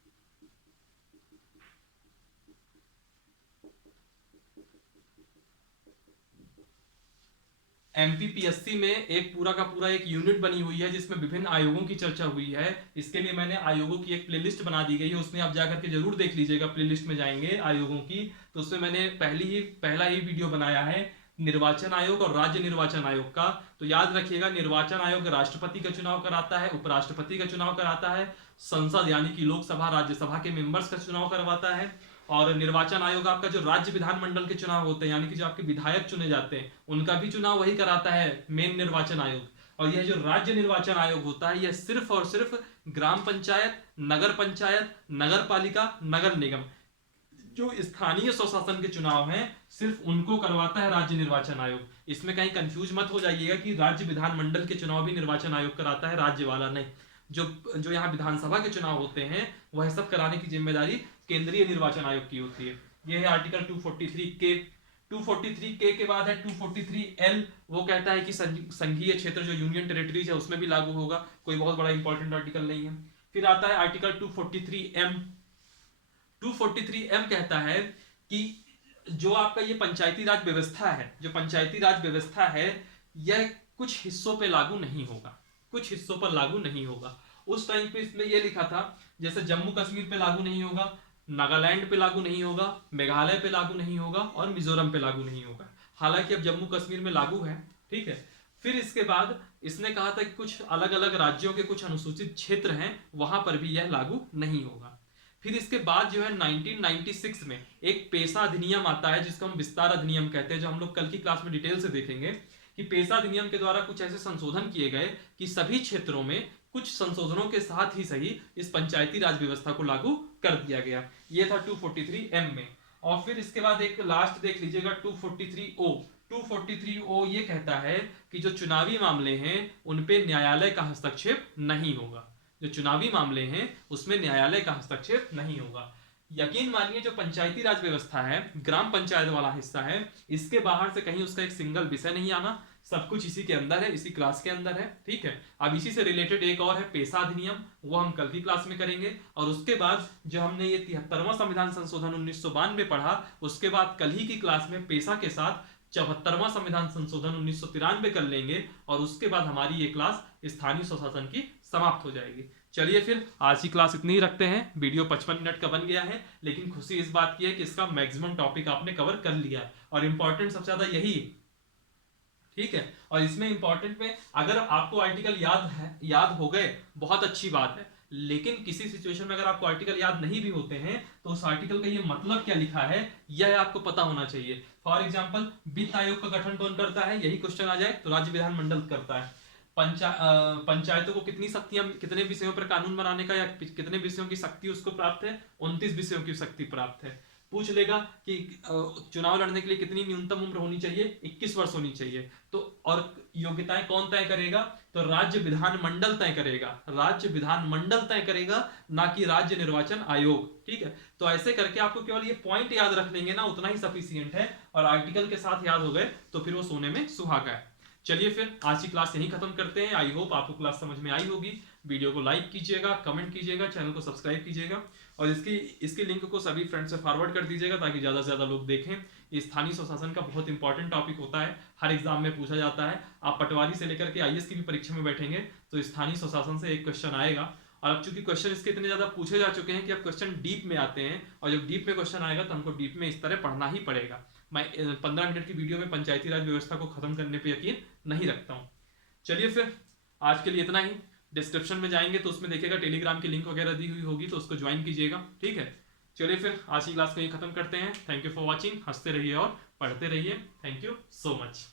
एमपीपीएससी में एक पूरा का पूरा एक यूनिट बनी हुई है जिसमें विभिन्न आयोगों की चर्चा हुई है। इसके लिए मैंने आयोगों की एक प्लेलिस्ट बना दी गई है, उसमें आप जाकर के जरूर देख लीजिएगा। प्लेलिस्ट में जाएंगे आयोगों की, तो उसमें मैंने पहला ही वीडियो बनाया है निर्वाचन आयोग और राज्य निर्वाचन आयोग का। तो याद रखिएगा, निर्वाचन आयोग राष्ट्रपति का चुनाव कराता है, उपराष्ट्रपति का चुनाव कराता है, संसद यानी कि लोकसभा राज्यसभा के मेंबर्स का चुनाव करवाता है, और निर्वाचन आयोग आपका जो राज्य विधानमंडल के चुनाव होते हैं यानी कि जो आपके विधायक चुने जाते हैं उनका भी चुनाव वही कराता है, मेन निर्वाचन आयोग। और यह जो राज्य निर्वाचन आयोग होता है यह सिर्फ और सिर्फ ग्राम पंचायत, नगर पालिका, नगर निगम, जो स्थानीय स्वशासन के चुनाव हैं सिर्फ उनको करवाता है राज्य निर्वाचन आयोग। इसमें कहीं कंफ्यूज मत हो जाइएगा कि राज्य विधानमंडल के चुनाव भी निर्वाचन आयोग कराता है, राज्य वाला नहीं। जो यहाँ विधानसभा के चुनाव होते हैं वह सब कराने की जिम्मेदारी केंद्रीय निर्वाचन आयोग की होती है। यह है आर्टिकल 243K। 243K के बाद है 243L। वो कहता है कि संघीय क्षेत्र जो यूनियन टेरिटरीज है उसमें भी लागू होगा, कोई बहुत बड़ा इंपॉर्टेंट आर्टिकल नहीं है। फिर आता है आर्टिकल 243M। 243M कहता है कि जो आपका ये पंचायती राज व्यवस्था है, जो पंचायती राज व्यवस्था है यह कुछ हिस्सों पे लागू नहीं होगा, कुछ हिस्सों पर लागू नहीं होगा। उस टाइम पे इसमें यह लिखा था जैसे जम्मू कश्मीर पे लागू नहीं होगा, नागालैंड पे लागू नहीं होगा, मेघालय पे लागू नहीं होगा और मिजोरम पे लागू नहीं होगा। हालांकि अब जम्मू कश्मीर में लागू है, ठीक है। फिर इसके बाद इसने कहा था कि कुछ अलग अलग राज्यों के कुछ अनुसूचित क्षेत्र हैं वहां पर भी यह लागू नहीं होगा। फिर इसके बाद जो है 1996 में एक पेशा अधिनियम आता है जिसको हम विस्तार अधिनियम कहते हैं, जो हम लोग कल की क्लास में डिटेल से देखेंगे कि पेशा अधिनियम के द्वारा कुछ ऐसे संशोधन किए गए कि सभी क्षेत्रों में कुछ संशोधनों के साथ ही सही इस पंचायती राज व्यवस्था को लागू कर दिया गया। ये था 243M में। और फिर इसके बाद एक लास्ट देख लीजिएगा 243O। 243O ये कहता है कि जो चुनावी मामले हैं उन पे न्यायालय का हस्तक्षेप नहीं होगा, जो चुनावी मामले हैं उसमें न्यायालय का हस्तक्षेप नहीं होगा। यकीन मानिए जो पंचायती राज व्यवस्था है, ग्राम पंचायत वाला हिस्सा है, इसके बाहर से कहीं उसका एक सिंगल विषय नहीं आना, सब कुछ इसी के अंदर है, इसी क्लास के अंदर है, ठीक है। अब इसी से रिलेटेड एक और है पेशा अधिनियम, वो हम कल की क्लास में करेंगे। और उसके बाद जो हमने ये 73वां संविधान संशोधन 1992 पढ़ा, उसके बाद कल ही की क्लास में पेशा के साथ 74वां संविधान संशोधन 1993 कर लेंगे और उसके बाद हमारी ये क्लास स्थानीय स्वशासन की समाप्त हो जाएगी। चलिए फिर आज की क्लास इतनी ही रखते हैं। वीडियो 55 मिनट का बन गया है, लेकिन खुशी इस बात की है कि इसका मैक्सिमम टॉपिक आपने कवर कर लिया है और इंपॉर्टेंट सबसे ज्यादा यही है, ठीक है। और इसमें इंपॉर्टेंट में अगर आपको आर्टिकल याद हो गए बहुत अच्छी बात है, लेकिन किसी सिचुएशन में अगर आपको आर्टिकल याद नहीं भी होते हैं तो उस आर्टिकल का ये मतलब क्या लिखा है यह आपको पता होना चाहिए। फॉर एग्जांपल वित्त आयोग का गठन कौन करता है, यही क्वेश्चन आ जाए तो राज्य विधानमंडल करता है। पंचायतों को कितनी शक्तियां, कितने विषयों पर कानून बनाने का या कितने विषयों की शक्ति उसको प्राप्त है, 29 विषयों की शक्ति प्राप्त है। पूछ लेगा कि चुनाव लड़ने के लिए कितनी न्यूनतम उम्र होनी चाहिए, 21 वर्ष होनी चाहिए। तो और योग्यताएं कौन तय करेगा, तो राज्य विधानमंडल तय करेगा, राज्य विधानमंडल तय करेगा, ना कि राज्य निर्वाचन आयोग, ठीक है। तो ऐसे करके आपको केवल ये पॉइंट याद रख लेंगे ना, उतना ही सफिशिएंट है, और आर्टिकल के साथ याद हो गए तो फिर वो सोने में सुहागा है। चलिए फिर आज की क्लास यहीं खत्म करते हैं। आई होप आपको क्लास समझ में आई होगी। वीडियो को लाइक कीजिएगा, कमेंट कीजिएगा, चैनल को सब्सक्राइब कीजिएगा और इसकी लिंक को सभी फ्रेंड्स से फॉरवर्ड कर दीजिएगा ताकि ज़्यादा से ज़्यादा लोग देखें। ये स्थानीय स्वशासन का बहुत इंपॉर्टेंट टॉपिक होता है, हर एग्जाम में पूछा जाता है। आप पटवारी से लेकर के आईएएस की भी परीक्षा में बैठेंगे तो स्थानीय स्वशासन से एक क्वेश्चन आएगा। और अब चूंकि क्वेश्चन इसके इतने ज्यादा पूछे जा चुके हैं कि अब क्वेश्चन डीप में आते हैं, और जब डीप में क्वेश्चन आएगा तो हमको डीप में इस तरह पढ़ना ही पड़ेगा। मैं 15 मिनट की वीडियो में पंचायती राज व्यवस्था को खत्म करने पर यकीन नहीं रखता हूँ। चलिए फिर आज के लिए इतना ही। डिस्क्रिप्शन में जाएंगे तो उसमें देखिएगा टेलीग्राम की लिंक वगैरह दी हुई होगी, तो उसको ज्वाइन कीजिएगा, ठीक है। चलिए फिर आज की क्लास को यही खत्म करते हैं। Thank you for watching. हंसते रहिए और पढ़ते रहिए। Thank you so much.